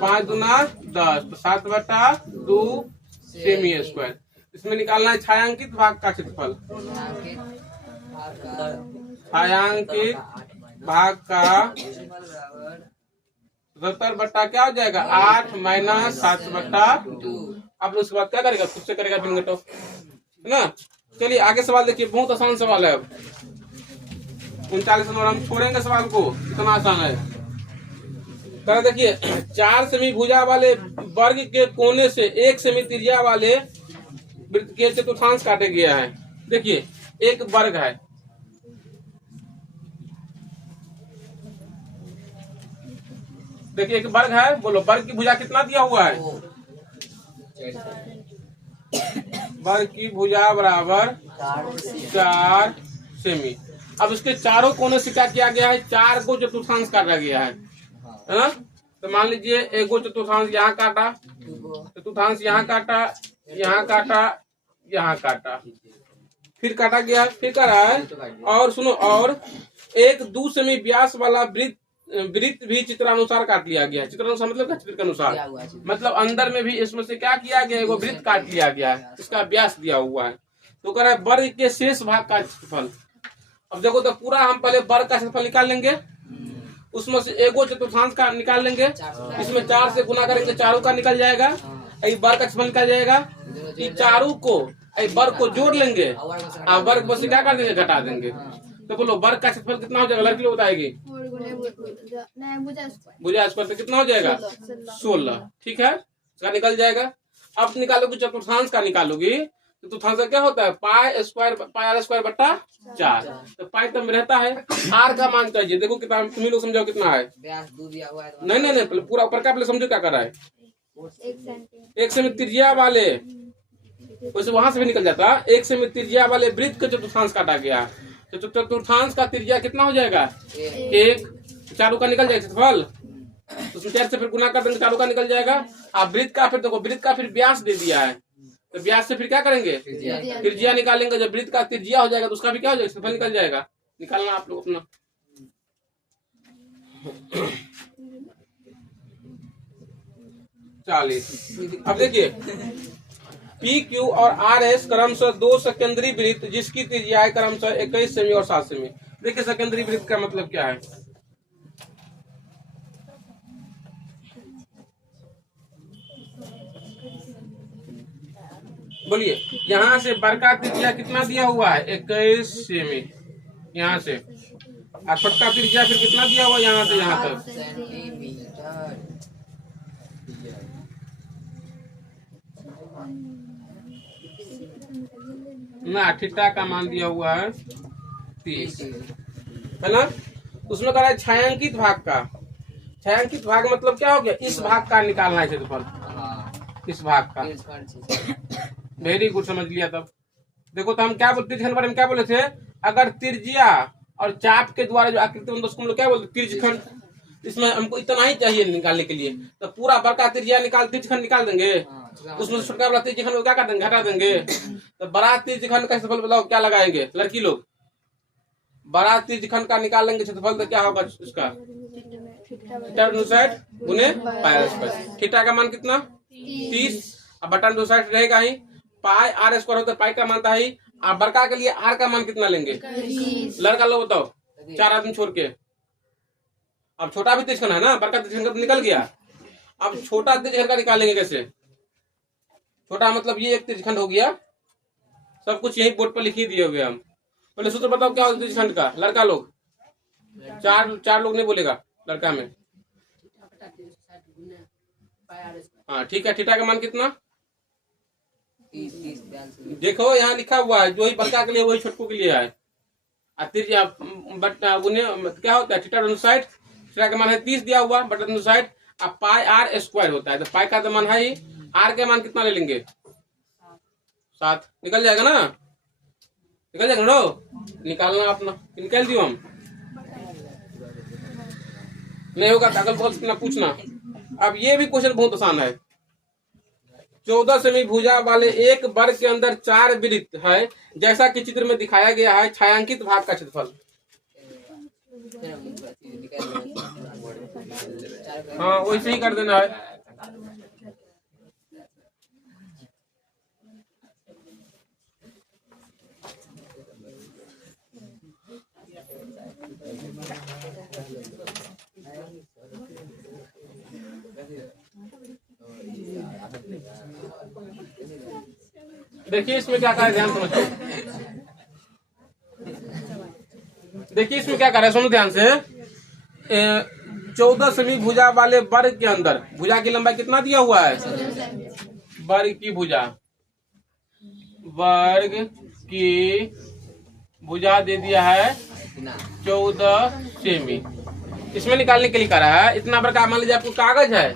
5 दूना 10 तो 7/2 सेमी स्क्वायर। इसमें निकालना है छायांकित भाग का क्षेत्रफल। छायांकित भाग का 77 बट्टा क्या हो जाएगा? 8 माइनस 7/2। अब उसके बाद क्या करेगा? खुद से करेगा बिन घटाओ, है ना। चलिए आगे सवाल देखिए, बहुत आसान सवाल है। अब 39 नंबर हम छोड़ेंगे सवाल को, इतना आसान है। कह देखिए 4 सेमी भुजा वाले वर्ग के कोने से 1 सेमी त्रिज्या वाले वृत्त के चतुर्थांश काटे गया है। देखिए एक वर्ग है, देखिए एक वर्ग है, बोलो वर्ग की भुजा कितना दिया हुआ है? वर्ग की भुजा बराबर 4 सेमी। अब इसके चारों कोने से क्या किया गया है? 4 को चतुर्थांश काटा गया है ना। तो मान लीजिए एक को चतुर्थांश यहाँ काटा, चतुर्थांश यहाँ काटा, यहाँ काटा, यहाँ काटा, फिर काटा गया, फिर कर रहा है। और सुनो, और एक 2 सेमी व्यास वाला वृत्त भी चित्रानुसार काट लिया गया है। चित्रानुसार मतलब क्या? चित्र के अनुसार, मतलब अंदर में भी इसमें से क्या किया गया है? वो वृत्त काट लिया गया है, इसका व्यास दिया हुआ है। तो कह रहा है वर्ग के शेष भाग का क्षेत्रफल। अब देखो तो पूरा हम पहले वर्ग का क्षेत्रफल निकाल लेंगे, उसमें से एगो चतुर्थांश का निकाल लेंगे, इसमें 4 से गुना करेंगे, चारों का निकल जाएगा, वर्ग का क्षेत्रफल निकल जाएगा। चारों को वर्ग को जोड़ लेंगे और वर्ग को क्या कर देंगे? घटा देंगे। तो बोलो वर्ग का क्षेत्रफल कितना हो जाएगा? लड़की लोग बताएगी। भुजा स्क्वायर से कितना हो जाएगा? 16। ठीक है, इसका निकल जाएगा। अब निकालोगी चतुर्थांश का, निकालोगी चतुर्थांश का क्या होता है? Pi square, pi R square बट्टा 4। तो पाई तब में रहता है, आर का मान चाहिए। देखो कितना, तुम लोग समझाओ कितना है? नहीं नहीं नहीं, पूरा ऊपर का पहले समझो क्या कर रहा है। 1 सेमी त्रिज्या वाले, वैसे वहां से भी निकल जाता। 1 सेमी त्रिज्या वाले वृत्त का चतुर्थांश काटा गया, तो चतुर्थांश का त्रिज्या कितना हो जाएगा? 1। चारों का निकल जाएगा क्षेत्रफल, उसमें 4 से फिर गुना कर देंगे, चारों का निकल जाएगा। अब वृत्त का फिर देखो, वृत्त का फिर व्यास दे दिया है, तो व्यास से फिर क्या करेंगे? त्रिज्या निकालेंगे। जब वृत्त का त्रिज्या हो जाएगा तो उसका भी क्या हो जाएगा? क्षेत्रफल निकल जाएगा। निकालना आप लोग अपना। 40। अब देखिए पी क्यू और आर एस क्रमशः 2 सेकेंडरी वृत्त जिसकी त्रिज्या क्रमशः 21 सेमी और 7 सेमी। देखिए सेकेंडरी वृत्त का मतलब क्या है? बोलिए, यहाँ से बड़का त्रिज्या कितना दिया हुआ है? 21 सेमी यहाँ से, और छोटका त्रिज्या फिर कितना दिया हुआ? यहाँ से यहाँ तक ना। थीटा का मान दिया हुआ है 30, है ना। उसमें कह रहा है छायांकित भाग का। छायांकित भाग मतलब क्या हो गया? इस भाग का निकालना है क्षेत्रफल, इस भाग का। वेरी गुड, समझ लिया। तब देखो तो हम क्या बोलते थे, बारे में क्या बोले थे? अगर त्रिज्या और चाप के द्वारा जो आकृति बनता है उसको हम लोग क्या बोलते? त्रिज्यखंड। इसमें हमको इतना ही चाहिए निकालने के लिए, तो पूरा बड़का त्रिज्या निकाल, त्रिज्यखंड निकाल देंगे, उसमें से छोटा वाला त्रिज्यखंड को क्या कर देंगे? घटा देंगे। तो बड़ा त्रिज्यखंड का क्षेत्रफल बताओ क्या लगाएंगे लड़की लोग? बड़ा त्रिज्यखंड का निकाल लेंगे क्षेत्रफल, तो क्या होगा उसका? गुने पाई स्क्वायर। थीटा का मान कितना? 30। अब बटन 2 साइड रहेगा ही, पाई आर स्क्वायर होता है, पाई का मान था ही। आप बड़का के लिए आर का मान कितना लेंगे? लड़का लोग बताओ, 4 आदमी छोड़ के। अब छोटा भी त्रिज्यखंड है ना, बड़का त्रिज्यखंड निकल गया। अब छोटा त्रिज्यखंड का निकालेंगे कैसे? छोटा मतलब ये एक त्रिज्यखंड हो गया, सब कुछ यही बोर्ड पर लिख ही दिए हुए हम। पहले सूत्र बताओ क्या होता है त्रिज्यखंड का? लड़का लोग 4 लोग नहीं बोलेगा लड़का में। हाँ ठीक है, थीटा का मान कितना? देखो यहाँ लिखा हुआ है, जो ही बड़का के लिए वही छोटको के लिए है। त्रिज्या क्या होता है? थीटा साइड, थीटा का मान है 30 दिया हुआ, बटा साइड। अब पाई आर स्क्वायर होता है, तो पाई का तो मान है ही, आर के मान कितना ले लेंगे? 7। निकल जाएगा ना? निकल जाएगा नो? निकालना अपना, निकाल दियो हम। नहीं होगा तो अगल बगल से पूछना। अब ये भी क्वेश्चन बहुत आसान है। 14 सेमी भुजा वाले एक वर्ग के अंदर 4 वृत्त है, जैसा कि चित्र में दिखाया गया है। छायांकित भाग का क्षेत्रफल। हाँ वैसे ही कर देना है। देखिए इसमें क्या कर रहे हैं, ध्यान समझो। देखिए इसमें क्या कर रहे हैं, सुनो ध्यान से। 14 सेमी भुजा वाले वर्ग के अंदर भुजा की लंबाई कितना दिया हुआ है? वर्ग की भुजा, वर्ग की भुजा दे दिया है 14 सेमी। इसमें निकालने के लिए कह रहा है। इतना बड़ा मान लीजिए आपको कागज है,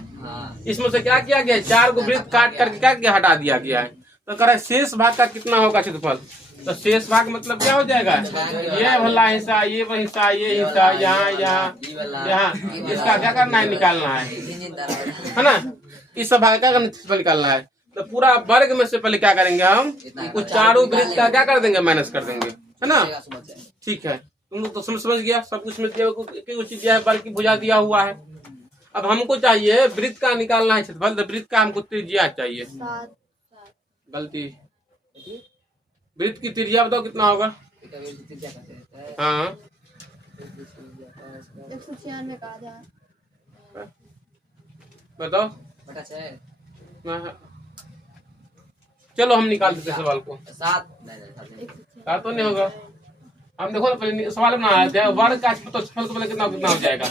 इसमें से क्या किया गया है? 4 को वृत्त काट करके क्या किया? हटा दिया गया है। तो कह रहा है शेष भाग का कितना होगा क्षेत्रफल। तो शेष भाग मतलब क्या हो जाएगा? ये वाला हिस्सा, ये वो हिस्सा, ये हिस्सा, यहाँ यहाँ यहाँ, इसका क्या करना है? निकालना है ना। इस सब भाग का निकालना है। तो पूरा वर्ग में से पहले क्या करेंगे हम? वो चारों वृत्त का क्या कर देंगे? माइनस कर देंगे, है ना। ठीक है, तुम लोग तो समझ गया, सब कुछ में चीज दिया है, वर्ग की भुजा दिया हुआ है। अब हमको चाहिए वृत्त का निकालना है क्षेत्रफल। तो वृत्त का हमको त्रिज्या चाहिए। गलती, वृत्त की त्रिज्या बताओ कितना होगा? हाँ 196 का आधा। बताओ। चलो हम निकाल देते सवाल को। 7 तो नहीं होगा। हम देखो ना पहले सवाल बनाया है। वर्ग का क्षेत्रफल को पहले कितना हो जाएगा?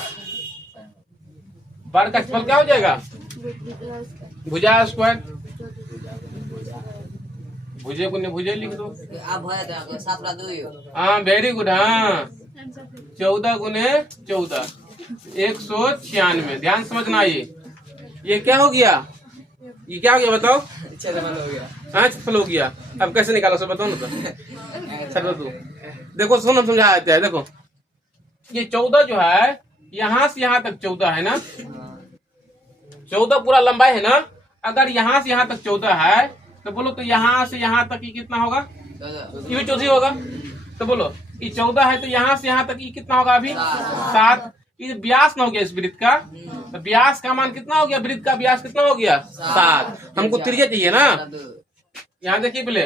वर्ग का क्षेत्रफल क्या हो जाएगा? भुजा स्क्वायर। भुजे को भुजे लिख दो। हाँ वेरी गुड। हाँ 14 गुने 14 196। ध्यान समझना। ये क्या हो गया? ये क्या हो गया बताओ? हाँ क्षेत्रफल हो गया। अब कैसे निकालो सब बताओ ना। तो तू देखो, सुनो समझा देते हैं। देखो ये 14 जो है, यहाँ से यहाँ तक 14 है ना। 14 पूरा लंबाई है ना। अगर यहाँ से यहाँ तक 14 है तो बोलो, तो यहाँ से यहाँ तक ये कितना होगा? ये भी 14 होगा। तो बोलो ये 14 है तो यहाँ से यहाँ तक ये कितना होगा? अभी 7। ये व्यास ना हो गया इस वृत्त का। तो व्यास का मान कितना हो गया? वृत्त का व्यास कितना हो गया? 7। हमको त्रिज्या चाहिए ना। यहाँ देखिए पहले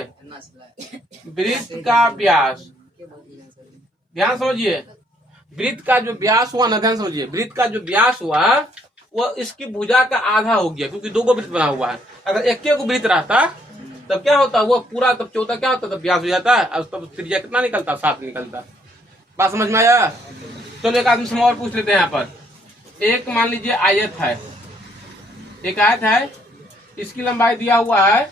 वृत्त का व्यास, ध्यान समझिए। वृत्त का जो व्यास हुआ ना, ध्यान समझिए। वृत्त का जो व्यास हुआ वो इसकी भुजा का आधा हो गया, क्योंकि 2 वृत्त बना हुआ है। अगर एक को वृत्त रहता तब क्या होता? वो पूरा तब 14 क्या होता? तब व्यास हो जाता है। अब तब त्रिज्या कितना निकलता? 7 निकलता। बात समझ में आया? चलो एक आदमी से और पूछ लेते हैं। यहाँ पर एक मान लीजिए आयत है, एक आयत है, इसकी लंबाई दिया हुआ है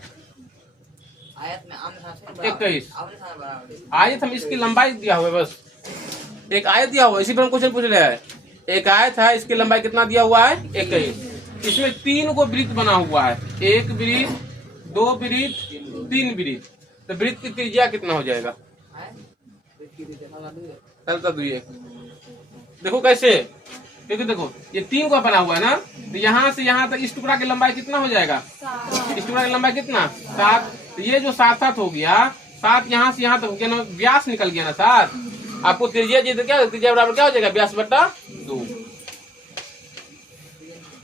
21। आयत हम इसकी लंबाई दिया हुआ है, बस एक आयत दिया हुआ है। इसी पर हम क्वेश्चन पूछ रहे हैं। एक आयत है, इसकी लंबाई कितना दिया हुआ है? 21। इसमें 3 को वृत्त बना हुआ है, 1 वृत्त, 2 वृत्त, 3 वृत्त। तो वृत्त की त्रिज्या कितना हो जाएगा? चलता तो ये देखो कैसे, क्योंकि देखो ये 3 को बना हुआ है ना। तो यहाँ से यहाँ तक इस टुकड़ा की लंबाई कितना हो जाएगा? इस टुकड़ा की लंबाई कितना? 7। तो ये जो 7 हो गया, 7 यहाँ से यहाँ तक हो गया ना, व्यास निकल गया ना 7। आपको त्रिज्या जी तो क्या? त्रिज्या बराबर क्या हो जाएगा? व्यास बटा 2।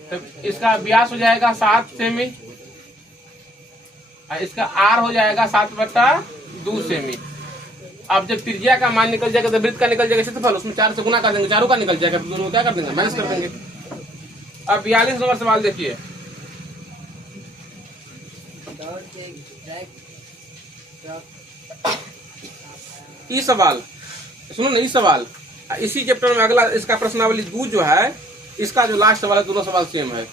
तो इसका व्यास हो जाएगा 7 सेमी, इसका आर हो जाएगा 7 बटा 2 सेमी। अब जब त्रिज्या का मान निकल जाएगा तो वृत्त का निकल जाएगा क्षेत्रफल, उसमें 4 से गुना कर देंगे, चारों का निकल जाएगा। तो दोनों क्या कर देंगे? माइनस कर देंगे। अब 42 नंबर सवाल देखिए। ई सवाल सुनो ना, ई सवाल इसी चैप्टर में अगला इसका प्रश्नावली 2 जो है, इसका जो लास्ट सवाल है, दोनों सवाल सेम है।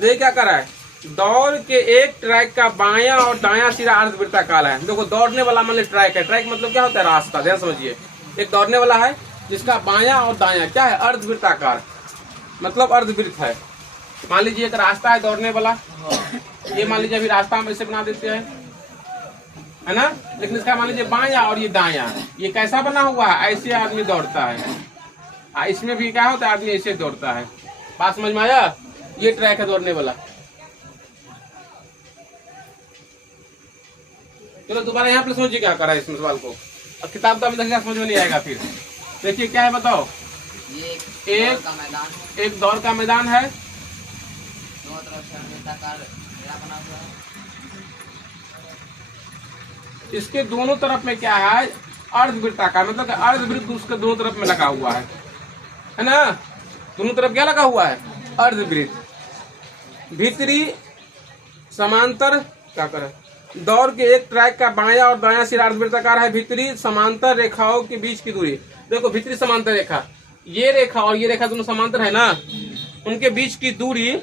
ये क्या कर रहा है? दौड़ के एक ट्रैक का बायां और दायां सिरा अर्धवृत्ताकार है। देखो दौड़ने वाला मान लीजिए ट्रैक है। ट्रैक मतलब क्या होता है? रास्ता। ध्यान समझिए। एक दौड़ने वाला है जिसका बायां और दायां क्या है? अर्धवृत्ताकार, मतलब अर्धवृत्त है। मान लीजिए एक रास्ता है दौड़ने वाला, ये मान लीजिए अभी रास्ता हम ऐसे बना देते हैं, है ना। लेकिन इसका मान लीजिए बायां और ये दायां, ये कैसा बना हुआ है? ऐसे आदमी दौड़ता है। इसमें भी क्या होता है? आदमी ऐसे दौड़ता है। बात समझ में आया? ये ट्रैक है दौड़ने वाला। चलो दोबारा यहाँ पे समझिए क्या करा है इसमें सवाल को। अब किताब का देखिएगा समझ में नहीं आएगा। फिर देखिए क्या है बताओ। ये एक का मैदान है, एक दौड़ का मैदान है, दोनों तरफ से वृत्ताकार घेरा बना हुआ है। इसके दोनों तरफ में क्या है, अर्धवृत्ताकार, मतलब अर्धवृत्त उसके दोनों तरफ में लगा हुआ है ना। दोनों तरफ क्या लगा हुआ है, अर्धवृत्त। भीतरी समांतर क्या करे, दौड़ के एक ट्रैक का बायां और दायां सिरा अर्धवृत्ताकार है। भीतरी समांतर रेखाओं के बीच की दूरी, देखो भीतरी समांतर रेखा, ये रेखा और ये रेखा दोनों समांतर है ना, उनके बीच की दूरी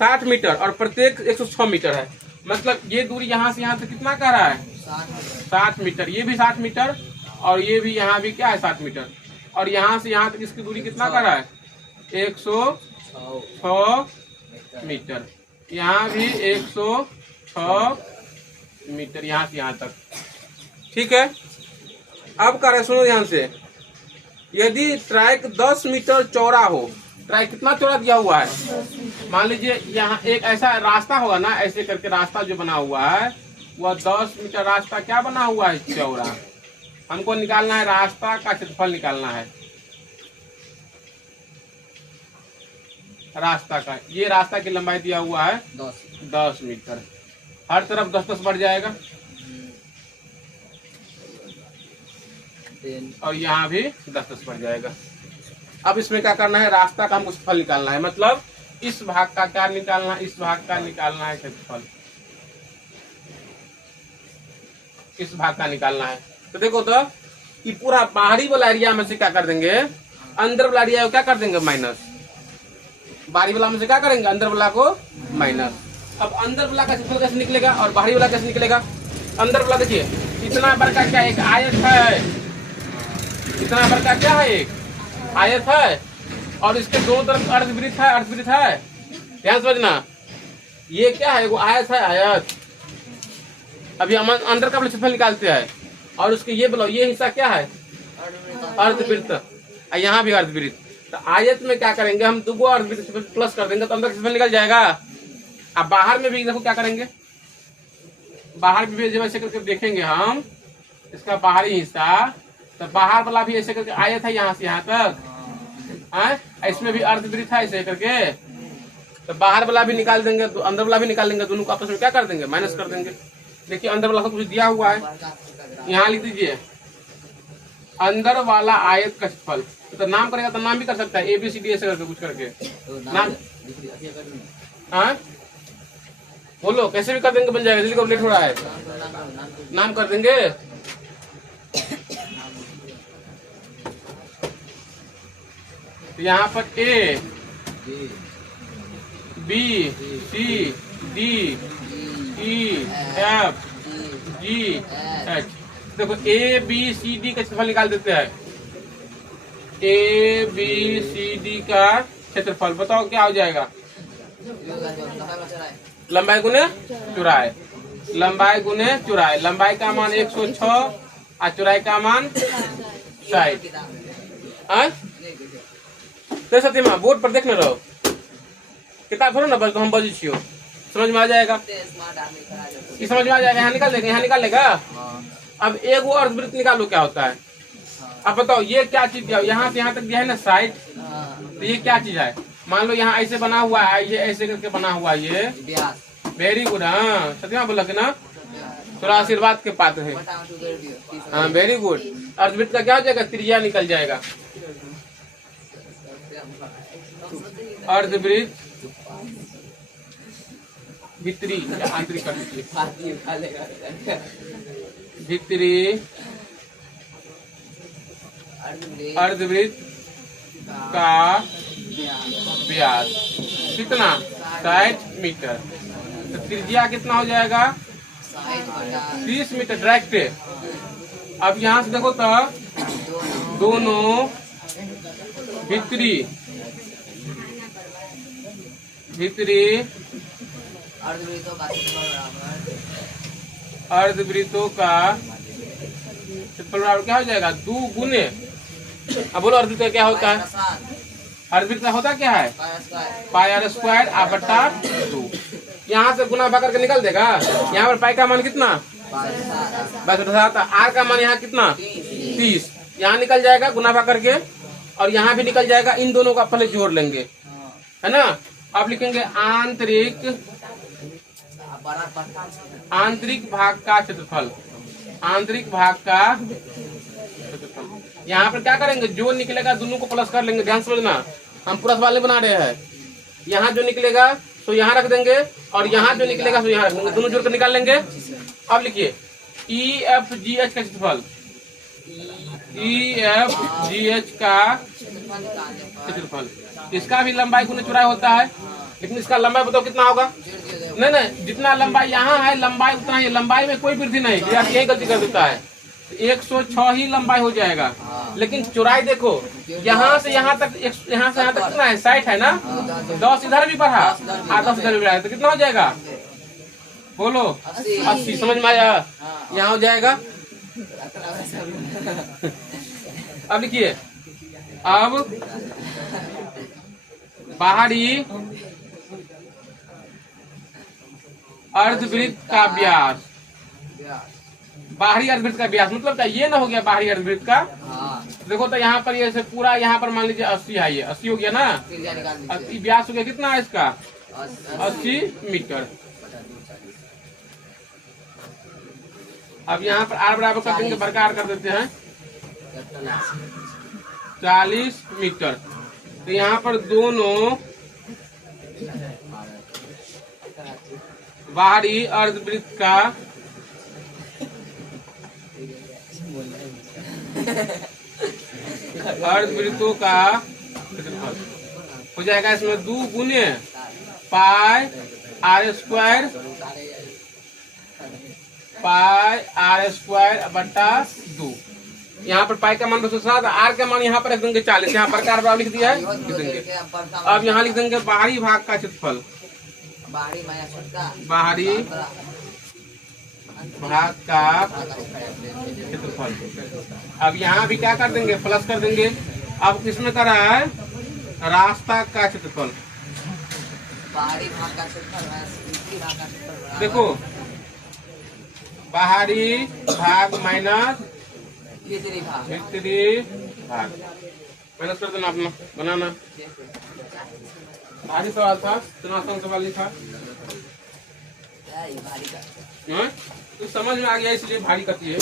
60 मीटर और प्रत्येक 106 मीटर है। मतलब ये दूरी यहाँ से यहाँ तक कितना कह रहा है, 60 मीटर। ये भी 60 मीटर और ये भी यहाँ भी क्या है 60 मीटर। और यहाँ से यहाँ तक इसकी दूरी कितना कर रहा है, 106 मीटर। यहाँ भी 106 मीटर यहाँ से यहाँ तक। ठीक है, अब कर रहे सुनो ध्यान से। यदि ट्रैक 10 मीटर चौड़ा हो, ट्रैक कितना चौड़ा दिया हुआ है, मान लीजिए यहाँ एक ऐसा रास्ता होगा ना, ऐसे करके रास्ता जो बना हुआ है वह 10 मीटर रास्ता क्या बना हुआ है, चौड़ा। हमको निकालना है रास्ता का क्षेत्रफल निकालना है, रास्ता का। ये रास्ता की लंबाई दिया हुआ है 10 मीटर। हर तरफ 10-10 बढ़ जाएगा और यहाँ भी 10-10 बढ़ जाएगा। अब इसमें क्या करना है, रास्ता का हमको क्षेत्रफल निकालना है। मतलब इस भाग का क्या निकालना है, इस भाग का निकालना है क्षेत्रफल, इस भाग का निकालना है। तो देखो तो ये पूरा बाहरी वाला एरिया में से क्या कर देंगे, अंदर वाला एरिया को क्या कर देंगे माइनस। बाहरी वाला में से क्या करेंगे, अंदर वाला को माइनस। अब अंदर वाला का क्षेत्रफल कैसे निकलेगा और बाहरी वाला कैसे निकलेगा। अंदर वाला देखिए इतना बड़का क्या एक आयत है, इतना बड़का क्या है एक आयत है और इसके दोनों तरफ अर्धवृत्त है, अर्धवृत्त है। ध्यान समझना, ये क्या है, वो आयत है, आयत। अभी हम अंदर का क्षेत्रफल निकालते हैं और उसके ये बोलो ये हिस्सा क्या है, अर्धवृत्त। यहाँ भी अर्धवृत्त। तो आयत में क्या करेंगे हम, दो अर्धवृत्त प्लस कर देंगे तो अंदर क्षेत्रफल निकल जाएगा। अब बाहर में भी देखो क्या करेंगे, बाहर भी जब ऐसे करके देखेंगे हम इसका बाहरी हिस्सा, तो बाहर वाला भी ऐसे करके आयत है यहाँ से यहाँ तक, इसमें भी अर्धवृत्त है ऐसे करके। तो बाहर वाला भी निकाल देंगे तो अंदर वाला भी निकाल देंगे, दोनों को आपस में क्या कर देंगे, माइनस कर देंगे। देखिए अंदर वाला कुछ दिया हुआ है, यहाँ लिख दीजिए अंदर वाला आयत का क्षेत्रफल। तो नाम करेगा तो नाम भी कर सकता है, ABCD ऐसे करके कुछ करके नाम। हाँ बोलो कैसे भी कर देंगे, बन जाएगा। जल्दी कब लेट हो रहा है, नाम कर देंगे। तो यहाँ पर A B C D E F G H। देखो ABCD का क्षेत्रफल निकाल देते हैं। ABCD का क्षेत्रफल बताओ क्या हो जाएगा, लंबाई गुने चौड़ाई, लंबाई गुने चौड़ाई। लंबाई का मान 106 और चौड़ाई का मान 60। तो सत्यमा बोर्ड पर देखने रहो, किताब भरो ना बस, तो हम बजी छियो समझ में आ जाएगा, ये समझ में आ जाएगा। यहाँ निकाल लेगा, यहाँ निकाल लेगा। अब एक वो अर्धवृत्त निकालो क्या होता है। अब बताओ ये क्या चीज दिया, यहाँ से यहाँ तक दिया है ना 60, तो ये क्या चीज है। मान लो यहाँ ऐसे बना हुआ है, ये ऐसे करके बना हुआ है, ये वेरी गुड। हाँ सत्यमा बोला कि ना, थोड़ा आशीर्वाद के पात्र है। हाँ वेरी गुड। अर्धवृत्त का क्या हो जाएगा, त्रिज्या निकल जाएगा। अर्धवृत्त भीतरी आंतरिक कर दीजिए, भीतरी अर्धवृत्त का व्यास कितना, 60 मीटर। तो त्रिज्या कितना हो जाएगा, 30 मीटर डायरेक्ट। अब यहाँ से देखो तो दोनों भीतरी अर्धवृत्तों का क्षेत्रफल बराबर क्या हो जाएगा, 2 गुने। अब बोलो अर्धवृत्त का क्या होता है, अर्धवृत्त का होता क्या है, पाई r स्क्वायर बटा 2। यहाँ से गुना भाग करके निकल देगा। यहाँ पर पाई का मान कितना 22 बटा 7। आर का मान यहाँ कितना 30। यहाँ निकल जाएगा गुना भाग करके, और यहाँ भी निकल जाएगा। इन दोनों का पहले जोड़ लेंगे, है ना। अब लिखेंगे आंतरिक भाग का क्षेत्रफल। आंतरिक भाग का क्षेत्रफल। यहाँ पर क्या करेंगे, जो निकलेगा दोनों को प्लस कर लेंगे। ध्यान समझना, हम पूरा सवाल नहीं बना रहे हैं। यहाँ जो निकलेगा तो यहाँ रख देंगे, और यहाँ जो निकलेगा तो यहाँ रख देंगे, दोनों जोड़ कर निकाल लेंगे। अब लिखिए EFGH का क्षेत्रफल। EFGH का क्षेत्रफल, इसका भी लंबाई गुना चौड़ाई होता है, लेकिन इसका लंबाई बताओ कितना होगा। नहीं, जितना लंबाई यहाँ है लंबाई उतना ही, लंबाई में कोई वृद्धि नहीं। यही गलती कर देता है, 106 ही लंबाई हो जाएगा। लेकिन चौड़ाई देखो, यहाँ से यहाँ तक कितना है, 60 है ना। 10 इधर भी बढ़ा और 10 इधर भी बढ़ा, तो कितना हो जाएगा बोलो, 80। समझ में आया, यहाँ हो जाएगा। अब लिखिए, अब बाहरी अर्धवृत्त का व्यास। बाहरी अर्धवृत्त का व्यास मतलब क्या, ये ना हो गया बाहरी अर्धवृत्त का। देखो तो यहाँ पर ये पूरा, यहाँ पर मान लीजिए 80 है, ये 80 हो गया ना। 80 व्यास हो गया, कितना है इसका 80 मीटर। अब यहाँ पर आर बराबर कर देंगे, बरकरार कर देते हैं 40 मीटर। तो यहाँ पर दोनों बाहरी अर्धवृत्त का अर्धवृत्तों का हो जाएगा। इसमें 2 गुने पाई r स्क्वायर बटा 2। यहाँ पर पाई का मान 207, आर का मान यहाँ पर रख देंगे 40। यहाँ पर कार लिख दिया है, लिख देंगे। अब यहाँ लिख देंगे बाहरी भाग का क्षेत्रफल। बाहरी भाग का क्षेत्रफल। अब यहाँ भी क्या कर देंगे, प्लस कर देंगे। अब किसमें करा है, रास्ता का क्षेत्रफल। बाहरी भाग का क्षेत्रफल, देखो बाहरी भाग माइनस भीतरी भाग माइनस कर देना, अपना बनाना। भारी सवाल था, इतना आसान सवाल नहीं था। तो समझ में आ गया, इसलिए भारी करती है।